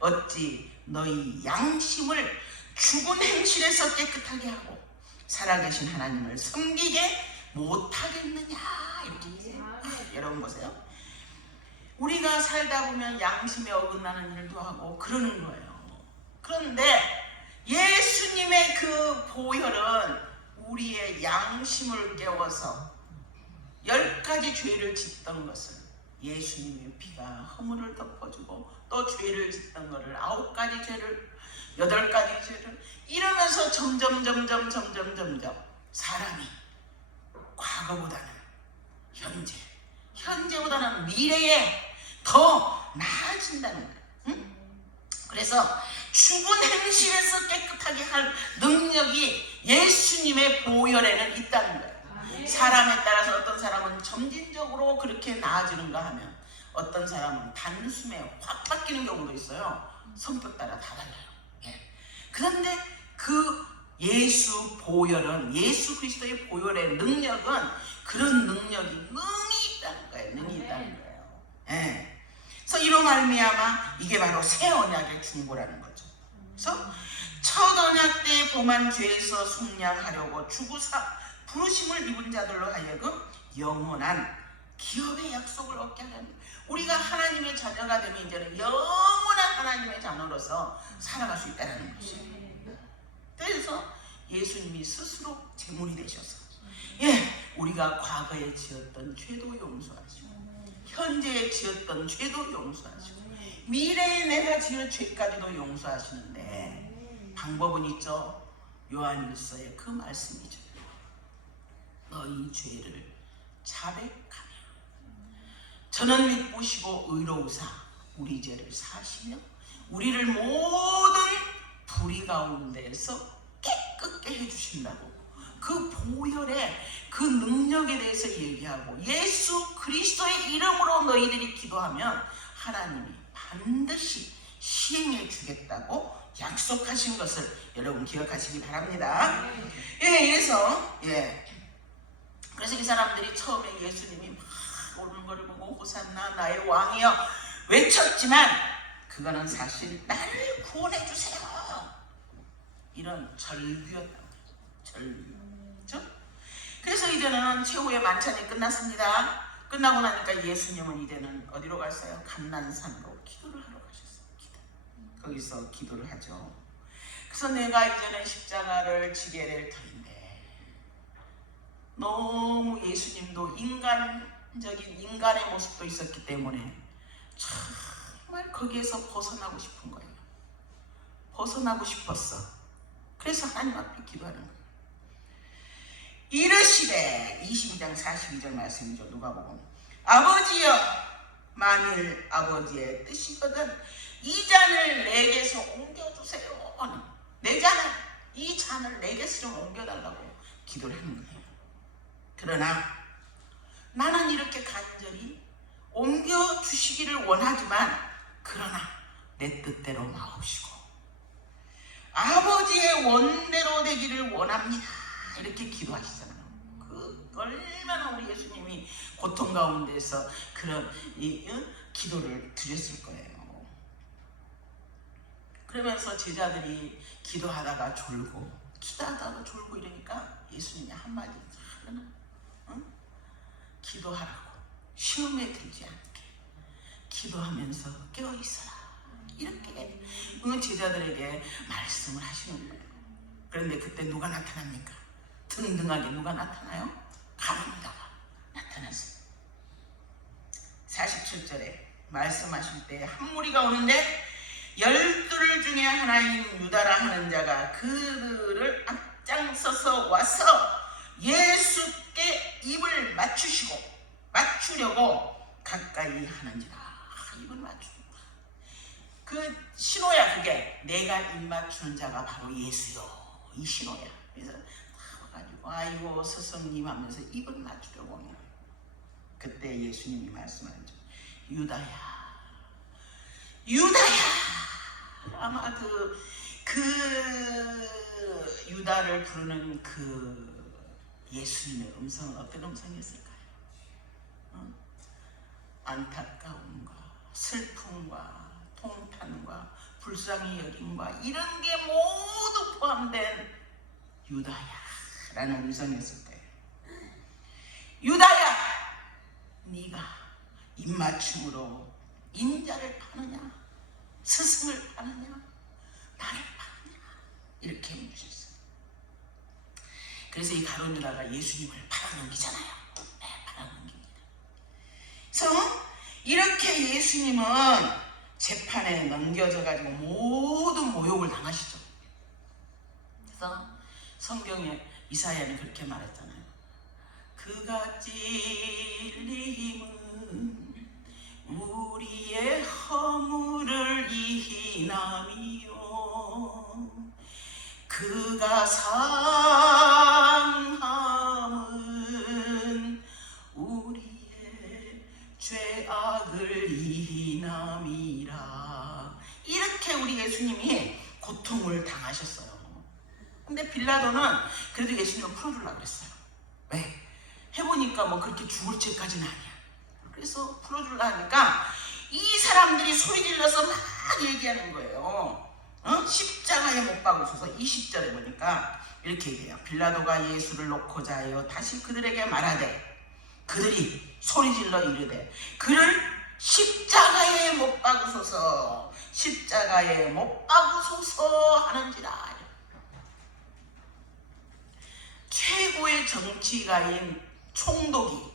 어찌 너희 양심을 죽은 행실에서 깨끗하게 하고 살아계신 하나님을 섬기게 못하겠느냐. 이렇게 여러분 보세요. 우리가 살다 보면 양심에 어긋나는 일도 하고 그러는 거예요. 그런데 예수님의 그 보혈은 우리의 양심을 깨워서 10가지 죄를 짓던 것을 예수님의 피가 허물을 덮어주고 또 죄를 짓던 것을 9가지 죄를 8가지 죄를 이러면서 점점 사람이 과거보다는 현재보다는 미래에 더 나아진다는 거예요. 응? 그래서 죽은 행실에서 깨끗하게 할 능력이 예수님의 보혈에는 있다는 거예요. 사람에 따라서 어떤 사람은 점진적으로 그렇게 나아지는가 하면 어떤 사람은 단숨에 확 바뀌는 경우도 있어요. 성격 따라 다 달라요. 그런데 그 예수 보혈은 예수 그리스도의 보혈의 능력은 그런 능력이 능이 있다는 거예요. 능이 있다는 거예요. 그래서 이로 말미암아 이게 바로 새 언약의 중보라는 거죠. 그래서 첫 언약 때 범한 죄에서 속량하려고 주구사 부르심을 입은 자들로 하여금 영원한 기업의 약속을 얻게 하는, 우리가 하나님의 자녀가 되면 이제는 영원한 하나님의 자녀로서 살아갈 수 있다는 것이에요. 그래서 예수님이 스스로 제물이 되셔서 우리가 과거에 지었던 죄도 용서하시고 현재에 지었던 죄도 용서하시고 미래에 내가 지을 죄까지도 용서하시는데 방법은 있죠. 요한일서의 그 말씀이죠. 너희 죄를 자백하며 저는 믿으시고 의로우사 우리 죄를 사시며 우리를 모든 불의 가운데에서 깨끗게 해주신다고 그 보혈의 그 능력에 대해서 얘기하고 예수 그리스도의 이름으로 너희들이 기도하면 하나님이 반드시 시행해 주겠다고 약속하신 것을 여러분 기억하시기 바랍니다. 그래서 이 사람들이 처음에 예수님이 막 오는 것을 보고 호산나 나의 왕이여 외쳤지만 그거는 사실 나를 구원해 주세요 이런 절규였다는 거죠. 절규. 그렇죠? 그래서 이제는 최후의 만찬이 끝났습니다. 끝나고 나니까 예수님은 이제는 어디로 갔어요? 감난산으로 기도를 하러 가셨어요. 거기서 기도를 하죠. 그래서 내가 이제는 십자가를 지게 될 터인데 너무 예수님도 인간적인 인간의 모습도 있었기 때문에 참 정말 거기에서 벗어나고 싶은 거예요. 벗어나고 싶었어. 그래서 하나님 앞에 기도하는 거예요. 이르시되 22장 42절 말씀이죠. 누가복음. 아버지여, 만일 아버지의 뜻이거든 이 잔을 내게서 옮겨주세요. 내 잔을, 이 잔을 내게서 좀 옮겨달라고 기도를 하는 거예요. 그러나 나는 이렇게 간절히 옮겨주시기를 원하지만 그러나 내 뜻대로 마옵시고 아버지의 원대로 되기를 원합니다. 이렇게 기도하시잖아요. 그 얼마나 우리 예수님이 고통 가운데서 그런 기도를 드렸을 거예요. 그러면서 제자들이 기도하다가 졸고 이러니까 예수님이 한마디 하면 기도하라고, 시험에 들지 않게 기도하면서 깨어있어라, 이렇게 제자들에게 말씀을 하시는 거예요. 그런데 그때 누가 나타납니까? 등등하게 누가 나타나요? 가룟유다가 나타났어요. 47절에 말씀하실 때 한 무리가 오는데 12 중에 하나인 유다라 하는 자가 그들을 앞장서서 와서 예수께 입을 맞추려고 가까이 하는지라. 입을 맞추는 거야. 그 신호야. 그게 내가 입 맞추는 자가 바로 예수요, 이 신호야. 그래서 와가지고 아이고 스승님 하면서 입을 맞추려고 오는 거야. 그때 예수님이 말씀하죠. 유다야. 아마 그 유다를 부르는 그 예수님의 음성은 어떤 음성이었을까요? 안타까움과 슬픔과 통탄과 불쌍히 여김과 이런 게 모두 포함된 유다야 라는 음성이었을 거예요. 유다야, 네가 입맞춤으로 인자를 파느냐, 스승을 파느냐, 나를 파느냐, 이렇게 묻으셨어요. 그래서 이 가룟 유다가 예수님을 팔아넘기잖아요. 네, 팔아넘깁니다. 그래서 이렇게 예수님은 재판에 넘겨져 가지고 모든 모욕을 당하시죠. 그래서 성경에 이사야는 그렇게 말했잖아요. 그가 찔림은 우리의 허물을 이기남이요 그가 상함은 우리의 죄악을 이기남이라. 이렇게 우리 예수님이 고통을 당하셨어요. 근데 빌라도는 그래도 예수님을 풀어주려고 그랬어요. 왜? 해보니까 뭐 그렇게 죽을 죄까지는 아니야. 그래서 풀어주려 하니까 이 사람들이 소리 질러서 막 얘기하는 거예요. 십자가에 못 박으셔서 20절에 보니까 이렇게 얘기해요. 빌라도가 예수를 놓고자 하여 다시 그들에게 말하되 그들이 소리 질러 이르되 그를 십자가에 못 박으소서, 십자가에 못 박으소서 하는지라. 최고의 정치가인 총독이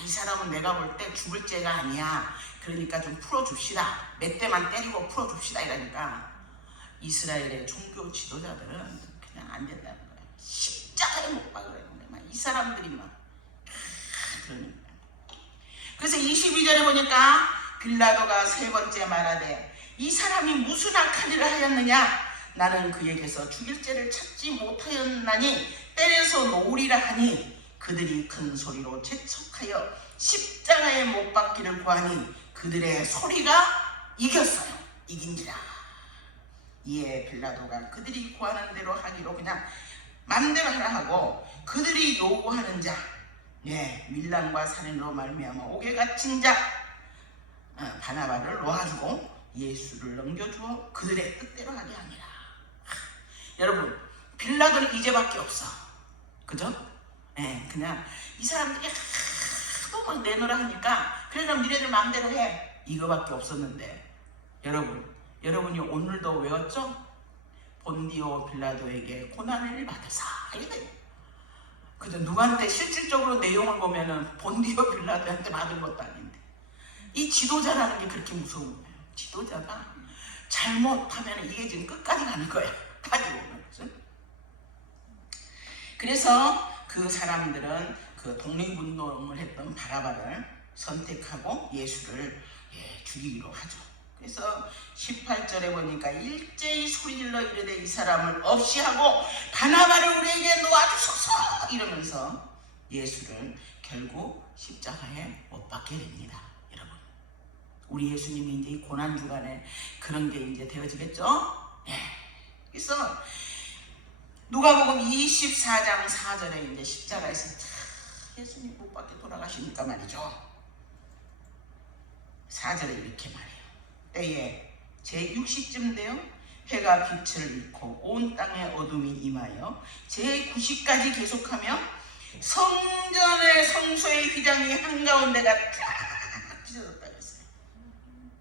이 사람은 내가 볼 때 죽을 죄가 아니야. 그러니까 좀 풀어줍시다. 몇 대만 때리고 풀어줍시다. 이러니까 이스라엘의 종교 지도자들은 그냥 안 된다는 거예요. 십자가에 못 박으라는 거예요. 이 사람들이 막 그러는 거예요. 그래서 22절에 보니까 빌라도가 세 번째 말하되 이 사람이 무슨 악한 일을 하였느냐? 나는 그에게서 죽일 죄를 찾지 못하였나니 때려서 놓으리라 하니 그들이 큰 소리로 재촉하여 십자가에 못 박기를 구하니 그들의 소리가 이겼어요. 이긴지라. 이에 빌라도가 그들이 구하는 대로 하기로 그냥 맘대로 하라 하고 그들이 요구하는 자, 밀란과 살인으로 말미암아 옥에 갇힌 자 바나바를 놓아주고 예수를 넘겨주어 그들의 뜻대로 하게 하니라. 여러분, 빌라도는 이제밖에 없어. 그죠? 그냥 이 사람들이 하도 막 내놓으라 하니까 그래 그럼 니네들 마음대로 해, 이거밖에 없었는데 여러분이 오늘도 외웠죠? 본디오 빌라도에게 고난을 받으사. 이래. 그죠? 누구한테 실질적으로 내용을 보면은 본디오 빌라도한테 받은 것도 아닌데 이 지도자라는 게 그렇게 무서운 거예요. 지도자가 잘못하면 이게 지금 끝까지 가는 거야. 가지고 오는 것은. 그래서 그 사람들은 그 독립운동을 했던 바라바를 선택하고 예수를 죽이기로 하죠. 그래서 18절에 보니까 일제히 소리질러 이르되 이 사람을 없이 하고 바나바를 우리에게 놓아주소서 이러면서 예수를 결국 십자가에 못 박게 됩니다. 여러분, 우리 예수님이 이제 이 고난 주간에 그런 게 이제 되어지겠죠? 그래서 누가복음 24장 4절에 이제 십자가에서 예수님 못 박게 돌아가시니까 말이죠. 4절에 이렇게 말해요. 때에 제60쯤 되어 해가 빛을 잃고 온 땅에 어둠이 임하여 제90까지 계속하며 성전의 성소의 휘장이 한가운데가 쫙 찢어졌다 그랬어요.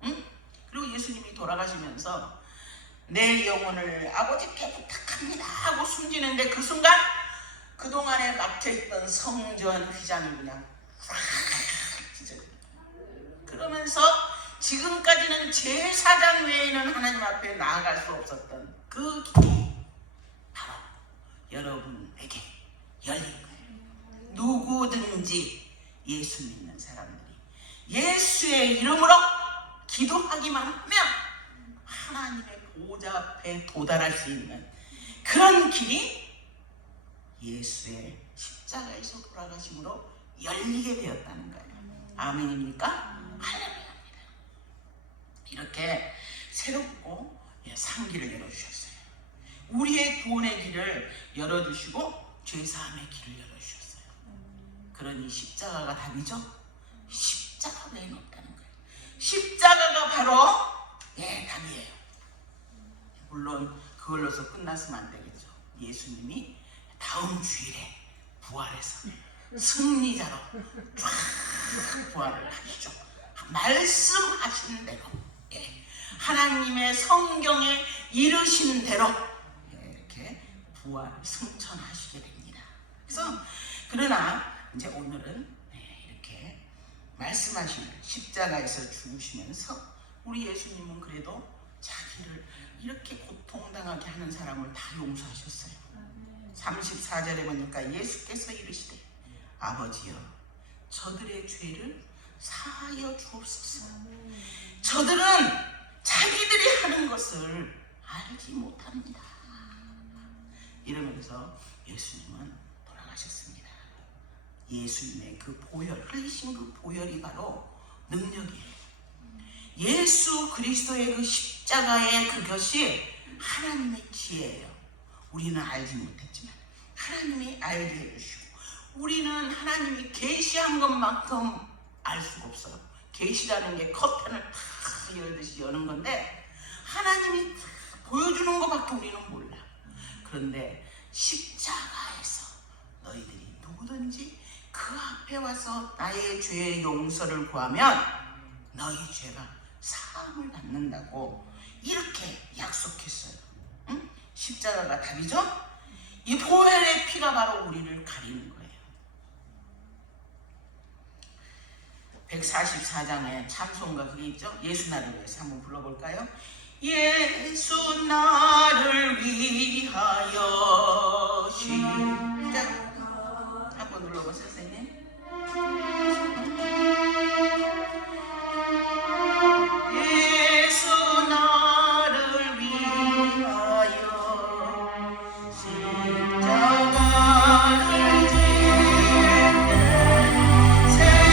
응? 그리고 예수님이 돌아가시면서 내 영혼을 아버지께 부탁합니다 하고 숨지는데 그 순간 그동안에 막혀있던 성전 휘장이 그냥 쫙 찢어졌다. 그러면서 지금까지는 제사장 외에는 하나님 앞에 나아갈 수 없었던 그 길이 바로 여러분에게 열린 거예요. 누구든지 예수 믿는 사람들이 예수의 이름으로 기도하기만 하면 하나님의 보좌 앞에 도달할 수 있는 그런 길이 예수의 십자가에서 돌아가심으로 열리게 되었다는 거예요. 아멘입니까? 할렐루야입니다. 이렇게 새롭고 상기를 열어주셨어요. 우리의 구원의 길을 열어주시고 죄사함의 길을 열어주셨어요. 그러니 십자가가 답이죠? 십자가 외에는 없다는 거예요. 십자가가 바로 답이에요. 물론 그걸로서 끝났으면 안 되겠죠. 예수님이 다음 주일에 부활해서 승리자로 쫙 부활을 하시죠. 말씀하신 대로 하나님의 성경에 이르신 대로 이렇게 부활 승천하시게 됩니다. 그래서 그러나 이제 오늘은 이렇게 말씀하시는 십자가에서 죽으시면서 우리 예수님은 그래도 자기를 이렇게 고통당하게 하는 사람을 다 용서하셨어요. 34절에 보니까 예수께서 이르시되 아버지여 저들의 죄를 사하여 주옵소서. 저들은 자기들이 하는 것을 알지 못합니다. 이러면서 예수님은 돌아가셨습니다. 예수님의 그 보혈, 흘리신 그 보혈이 바로 능력이에요. 예수 그리스도의 그 십자가의 그것이 하나님의 지혜예요. 우리는 알지 못했지만 하나님이 알게 해주시고 우리는 하나님이 계시한 것만큼 알 수가 없어요. 계시라는 게 커튼을 탁 열듯이 여는 건데 하나님이 보여주는 것밖에 우리는 몰라. 그런데 십자가에서 너희들이 누구든지 그 앞에 와서 나의 죄의 용서를 구하면 너희 죄가 사함을 받는다고 이렇게 약속했어요. 응? 십자가가 답이죠? 이 보혈의 피가 바로 우리를 가리는 거예요. 144장에 참송가 그게 있죠? 예수 나를 위해서 한번 불러볼까요? 예수 나를 위하여 시작. 한번 눌러보세요 선생님. 예수 나를 위하여 십자가를 지는 세상에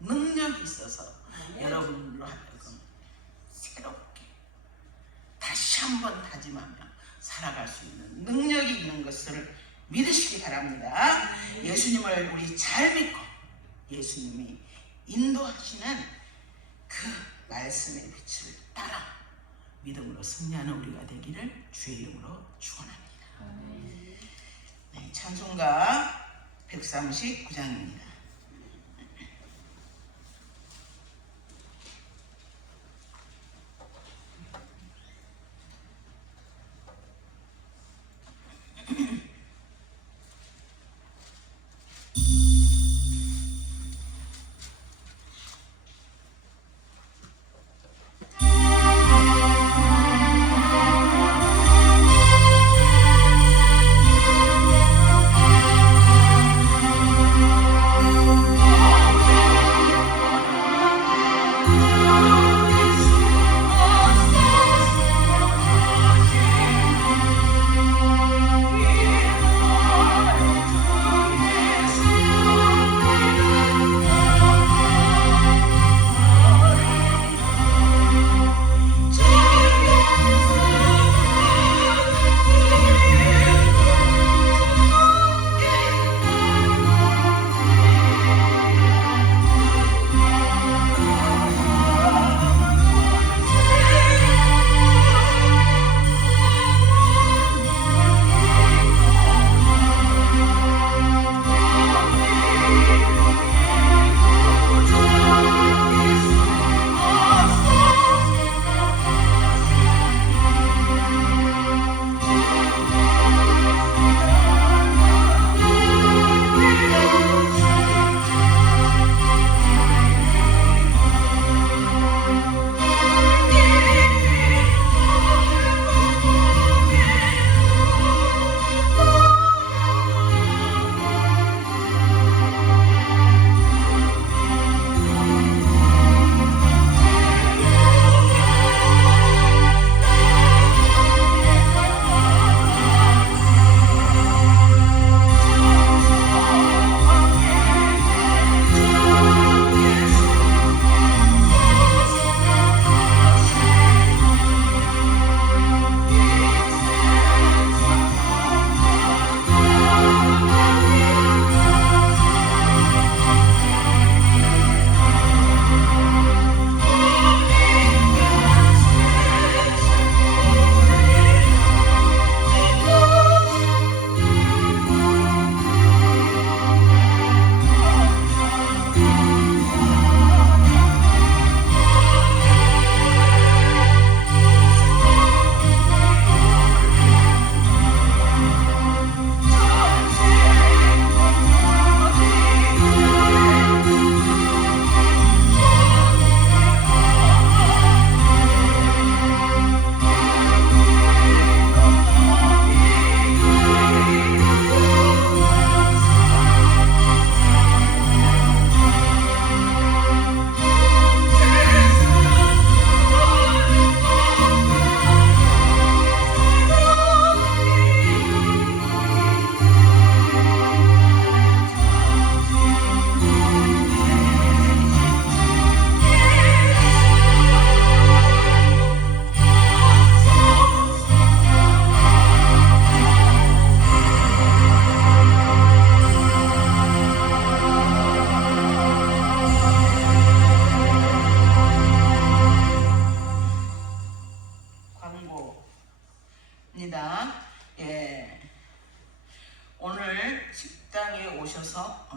능력이 있어서 여러분으로 하여금 새롭게 다시 한번 다짐하며 살아갈 수 있는 능력이 있는 것을 믿으시기 바랍니다. 예수님을 우리 잘 믿고 예수님이 인도하시는 그 말씀의 빛을 따라 믿음으로 승리하는 우리가 되기를 주의 이름으로 축원합니다. 네, 찬송가 139장입니다.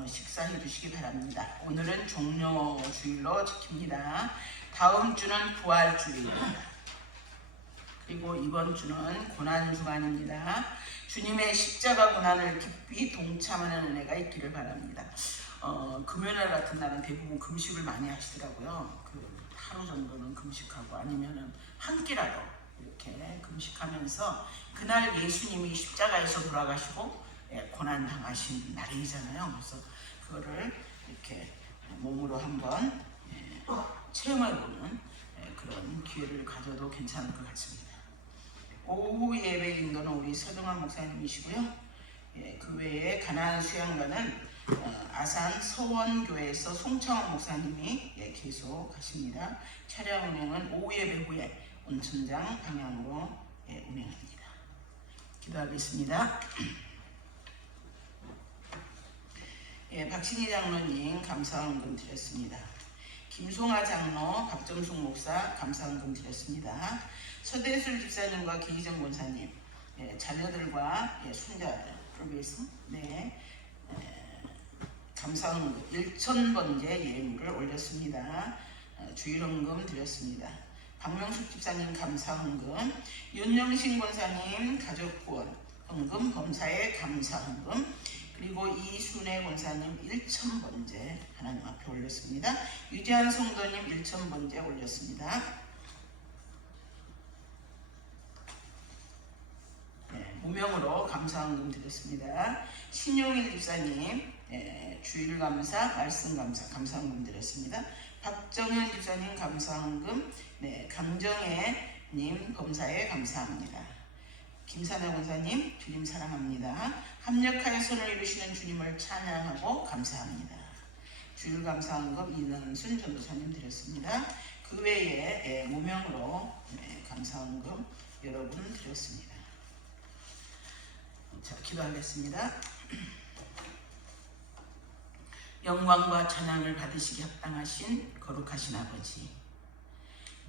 식사해 주시기 바랍니다. 오늘은 종료주일로 지킵니다. 다음 주는 부활주일입니다. 그리고 이번 주는 고난주간입니다. 주님의 십자가 고난을 깊이 동참하는 은혜가 있기를 바랍니다. 금요일 같은 날은 대부분 금식을 많이 하시더라고요. 하루 정도는 금식하고 아니면은 한 끼라도 이렇게 금식하면서 그날 예수님이 십자가에서 돌아가시고 고난 당하신 날이잖아요. 그래서 그거를 이렇게 몸으로 한번 체험해보는 그런 기회를 가져도 괜찮을 것 같습니다. 오후 예배 인도는 우리 서동환 목사님이시고요. 그 외에 가나안 수양관은 아산 서원교회에서 송창원 목사님이 계속 하십니다. 차량 운행은 오후 예배 후에 온천장 방향으로 운행합니다. 기도하겠습니다. 박신희 장로님 감사헌금 드렸습니다. 김송아 장로, 박정숙 목사 감사헌금 드렸습니다. 서대술 집사님과 기희정 권사님, 자녀들과 손자를 위해서 감사헌금 1,000번째 예물을 올렸습니다. 주일헌금 드렸습니다. 박명숙 집사님 감사헌금, 윤영신 권사님 가족구원 헌금, 범사의 감사헌금, 그리고 이순애 권사님 1,000번째 하나님 앞에 올렸습니다. 유재한 성도님 1,000번째 올렸습니다. 무명으로 감사헌금 드렸습니다. 신용일 집사님 주일 감사, 말씀 감사, 감사헌금 드렸습니다. 박정현 집사님 감사헌금, 강정혜님 범사에 감사합니다. 김사나 권사님 주님 사랑합니다. 합력하여 선을 이루시는 주님을 찬양하고 감사합니다. 주일 감사헌금 이능순 전도사님 드렸습니다. 그 외에 무명으로 감사헌금 여러분 드렸습니다. 자, 기도하겠습니다. 영광과 찬양을 받으시기 합당하신 거룩하신 아버지,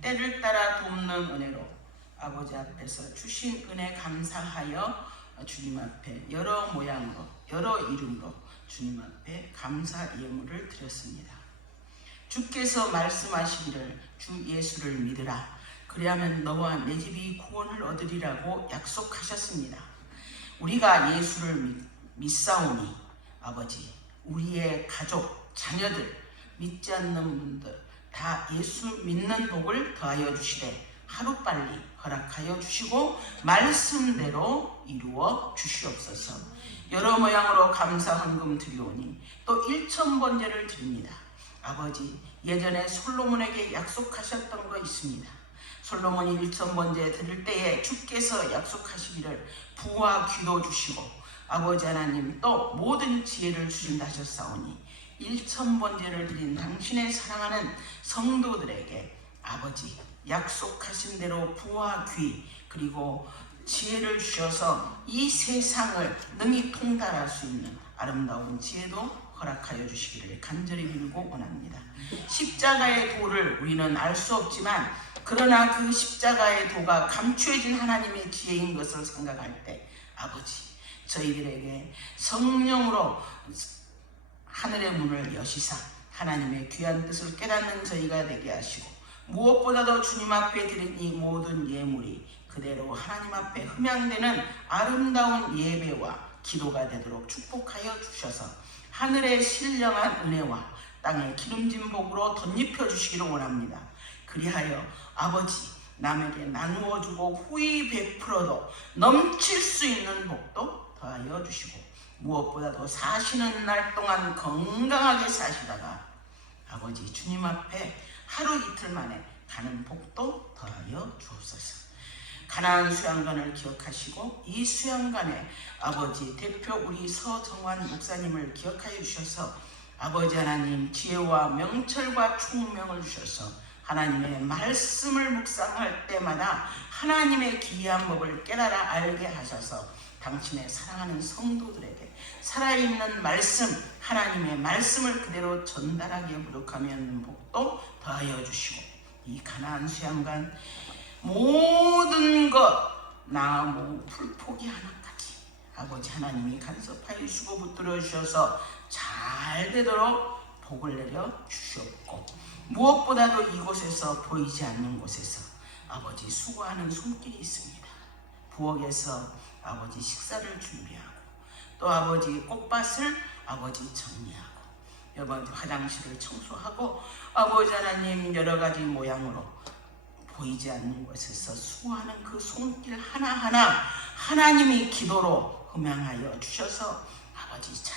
때를 따라 돕는 은혜로 아버지 앞에서 주신 은혜 감사하여 주님 앞에 여러 모양으로 여러 이름으로 주님 앞에 감사 예물을 드렸습니다. 주께서 말씀하시기를 주 예수를 믿으라, 그리하면 너와 내 집이 구원을 얻으리라고 약속하셨습니다. 우리가 예수를 믿사오니 아버지, 우리의 가족, 자녀들, 믿지 않는 분들 다 예수 믿는 복을 더하여 주시되 하루빨리 허락하여 주시고 말씀대로 이루어 주시옵소서. 여러 모양으로 감사헌금 드리오니 또 1,000번제를 드립니다. 아버지, 예전에 솔로몬에게 약속하셨던 거 있습니다. 솔로몬이 1,000번제 드릴 때에 주께서 약속하시기를 부와 귀도 주시고 아버지 하나님 또 모든 지혜를 주신다 하셨사오니 1,000번제를 드린 당신의 사랑하는 성도들에게 아버지 약속하신 대로 부와 귀 그리고 지혜를 주셔서 이 세상을 능히 통달할 수 있는 아름다운 지혜도 허락하여 주시기를 간절히 빌고 원합니다. 십자가의 도를 우리는 알 수 없지만 그러나 그 십자가의 도가 감추어진 하나님의 지혜인 것을 생각할 때 아버지, 저희들에게 성령으로 하늘의 문을 여시사 하나님의 귀한 뜻을 깨닫는 저희가 되게 하시고 무엇보다도 주님 앞에 드린 이 모든 예물이 그대로 하나님 앞에 흠양되는 아름다운 예배와 기도가 되도록 축복하여 주셔서 하늘의 신령한 은혜와 땅의 기름진 복으로 덧입혀 주시기를 원합니다. 그리하여 아버지, 남에게 나누어 주고 후히 베풀어도 넘칠 수 있는 복도 더하여 주시고 무엇보다도 사시는 날 동안 건강하게 사시다가 아버지 주님 앞에 하루 이틀 만에 가는 복도 더하여 주옵소서. 가나안 수양관을 기억하시고 이 수양관에 아버지 대표 우리 서정환 목사님을 기억하여 주셔서 아버지 하나님 지혜와 명철과 총명을 주셔서 하나님의 말씀을 묵상할 때마다 하나님의 기이한 법을 깨달아 알게 하셔서 당신의 사랑하는 성도들에게 살아있는 말씀, 하나님의 말씀을 그대로 전달하기에 부족하면 복도 더하여 주시고 이 가나안 수양관 모든 것 나무 풀포기 하나까지 아버지 하나님이 간섭하여 주시고 붙들어 주셔서 잘 되도록 복을 내려 주시옵고 무엇보다도 이곳에서 보이지 않는 곳에서 아버지 수고하는 손길이 있습니다. 부엌에서 아버지 식사를 준비하고 또 아버지 꽃밭을 아버지 정리하고 아버지 화장실을 청소하고 아버지 하나님 여러 가지 모양으로 보이지 않는 곳에서 수고하는 그 손길 하나하나 하나님이 기도로 흠양하여 주셔서 아버지 잘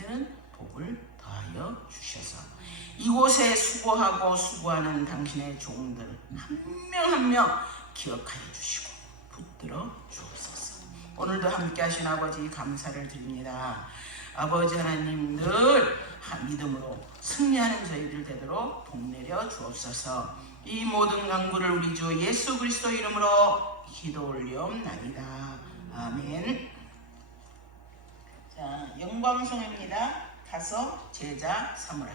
되는 복을 더하여 주셔서 이곳에 수고하는 당신의 종들 한 명 한 명 기억하여 주시고 붙들어 주옵소서. 오늘도 함께 하신 아버지 감사를 드립니다. 아버지 하나님 늘 믿음으로 승리하는 저희들 되도록 복내려 주옵소서. 이 모든 간구를 우리 주 예수 그리스도 이름으로 기도 올리옵나이다. 아멘. 자, 영광송입니다. 가서 제자 삼으라.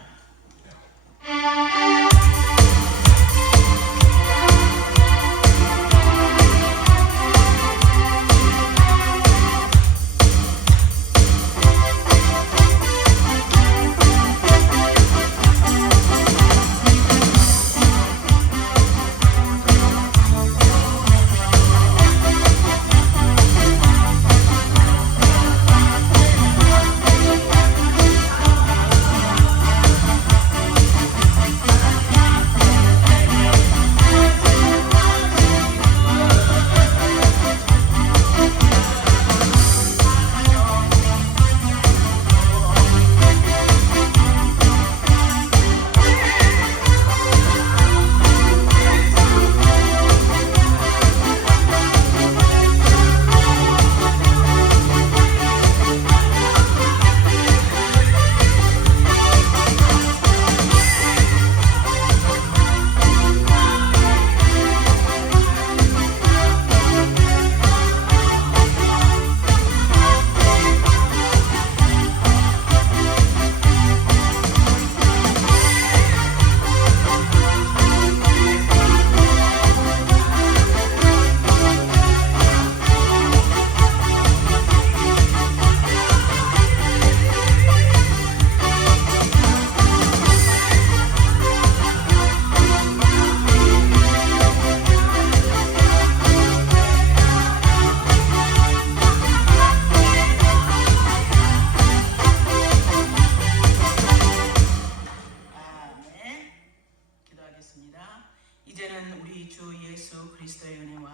이제는 우리 주 예수 그리스도의 은혜와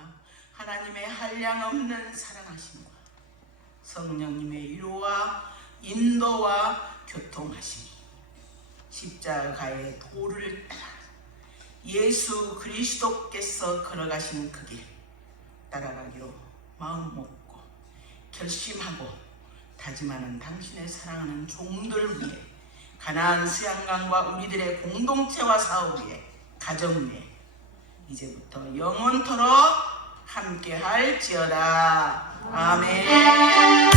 하나님의 한량없는 사랑하심과 성령님의 위로와 인도와 교통하심이 십자가의 도를 따라 예수 그리스도께서 걸어가신 그 길 따라가기로 마음 먹고 결심하고 다짐하는 당신의 사랑하는 종들 위해 가나안 수양강과 우리들의 공동체와 사업 위에 가정 위에 이제부터 영원토록 함께할지어다. 아멘.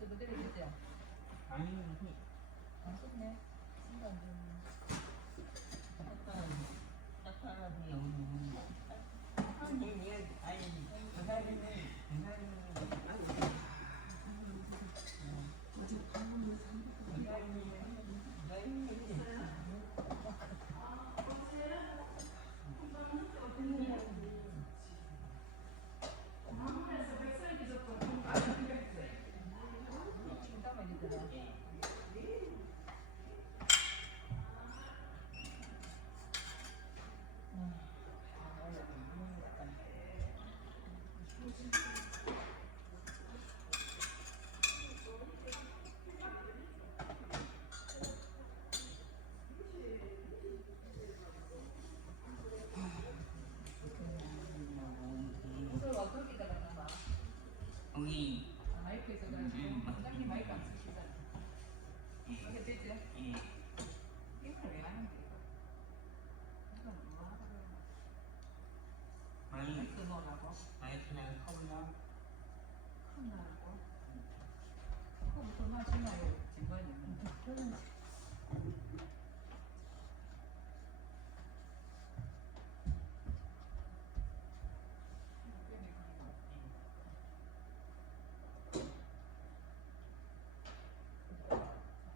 플러스 그대로 되지? 아니, 안 썼네. 쓴거 안 줬네. 딱딱하게 오는. 아니, 전화기는 잠깐만 있더라. 무슨 거기다가 놔봐. 여기 마이크 있어가지고 원장님 마이크 안 쓰시잖아. 이렇게 되지? 이걸 왜 하는 거야? 이거 뭐 하는 거야? 많이 마이크 넣으라고? 그냥 커버나 큰 나라고? 그거 무슨 맛이나요? 집안이.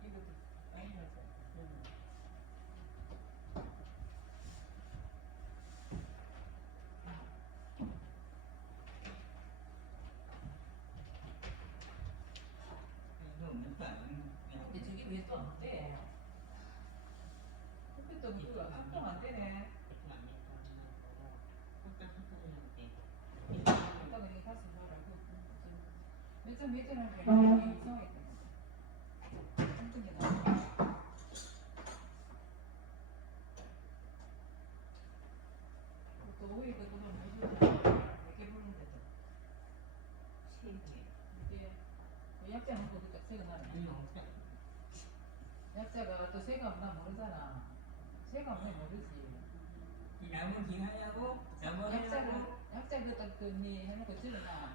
이것도 많이 넣었어. 이거 뭔가 근데 저게 왜 또 안 돼? 햇빛도 그거 합동 안 되네. 아빠가 이거 다시 뭐라고? 몇점 하는 게 이상했다. 뚱뚱이 나. 또 오이 그거 좀 해주잖아. 몇개 부르는데도. 이게 뭐 약자 먹고 그니까 새가 나네. 약자가 또 새가 없나 모르잖아. 새가 없나 모르지. 나무 기하냐고 약자 그딱 그니 해놓고 질러놔.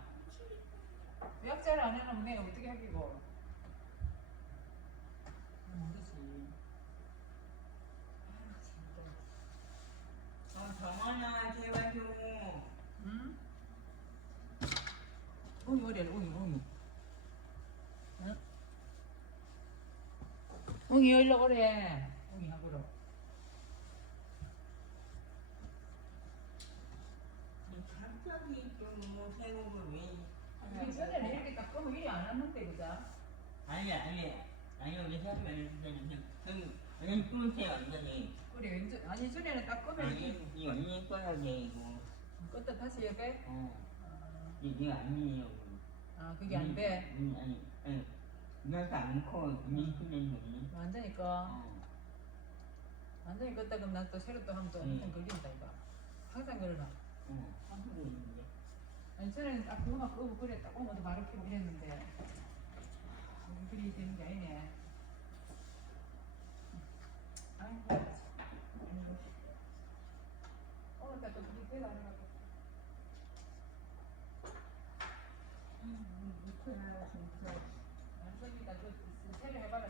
약자를 안 해놓으면 내가 어떻게 하기고. 모르지. 정원아 제발 좀. 응? 웅이 어디야? 웅이. 응? 웅이 일로 오래. 웅이 하고로. 갑자기 좀 세우고 왜? 전에는 이렇게 딱 끄면 일이 안 왔는데 그자? 아니 여기 세우면 그냥 뚫으세요 완전히. 우리 왠지 아니 전에는 딱 끄면 아니 이 언니 거야 이거. 껐다 다시 옆에? 이게 아니에요. 아 그게 안 돼. 아니 내가 않고 그냥 쓰는 거니. 완전히 꺼. 완전히 껐다 그럼 난 또 새로 또 하면 또 엄청 걸린다 이거. 항상 그러나. 하고 있는데. 아니 전에는 딱 그거만 끄고 그래 딱 오면도 바로 켜고 이랬는데 그리 되는 게 아니네. 아이고. 오늘 또 그리 되다 해가지고. 완전히다 그 새로 해봐라.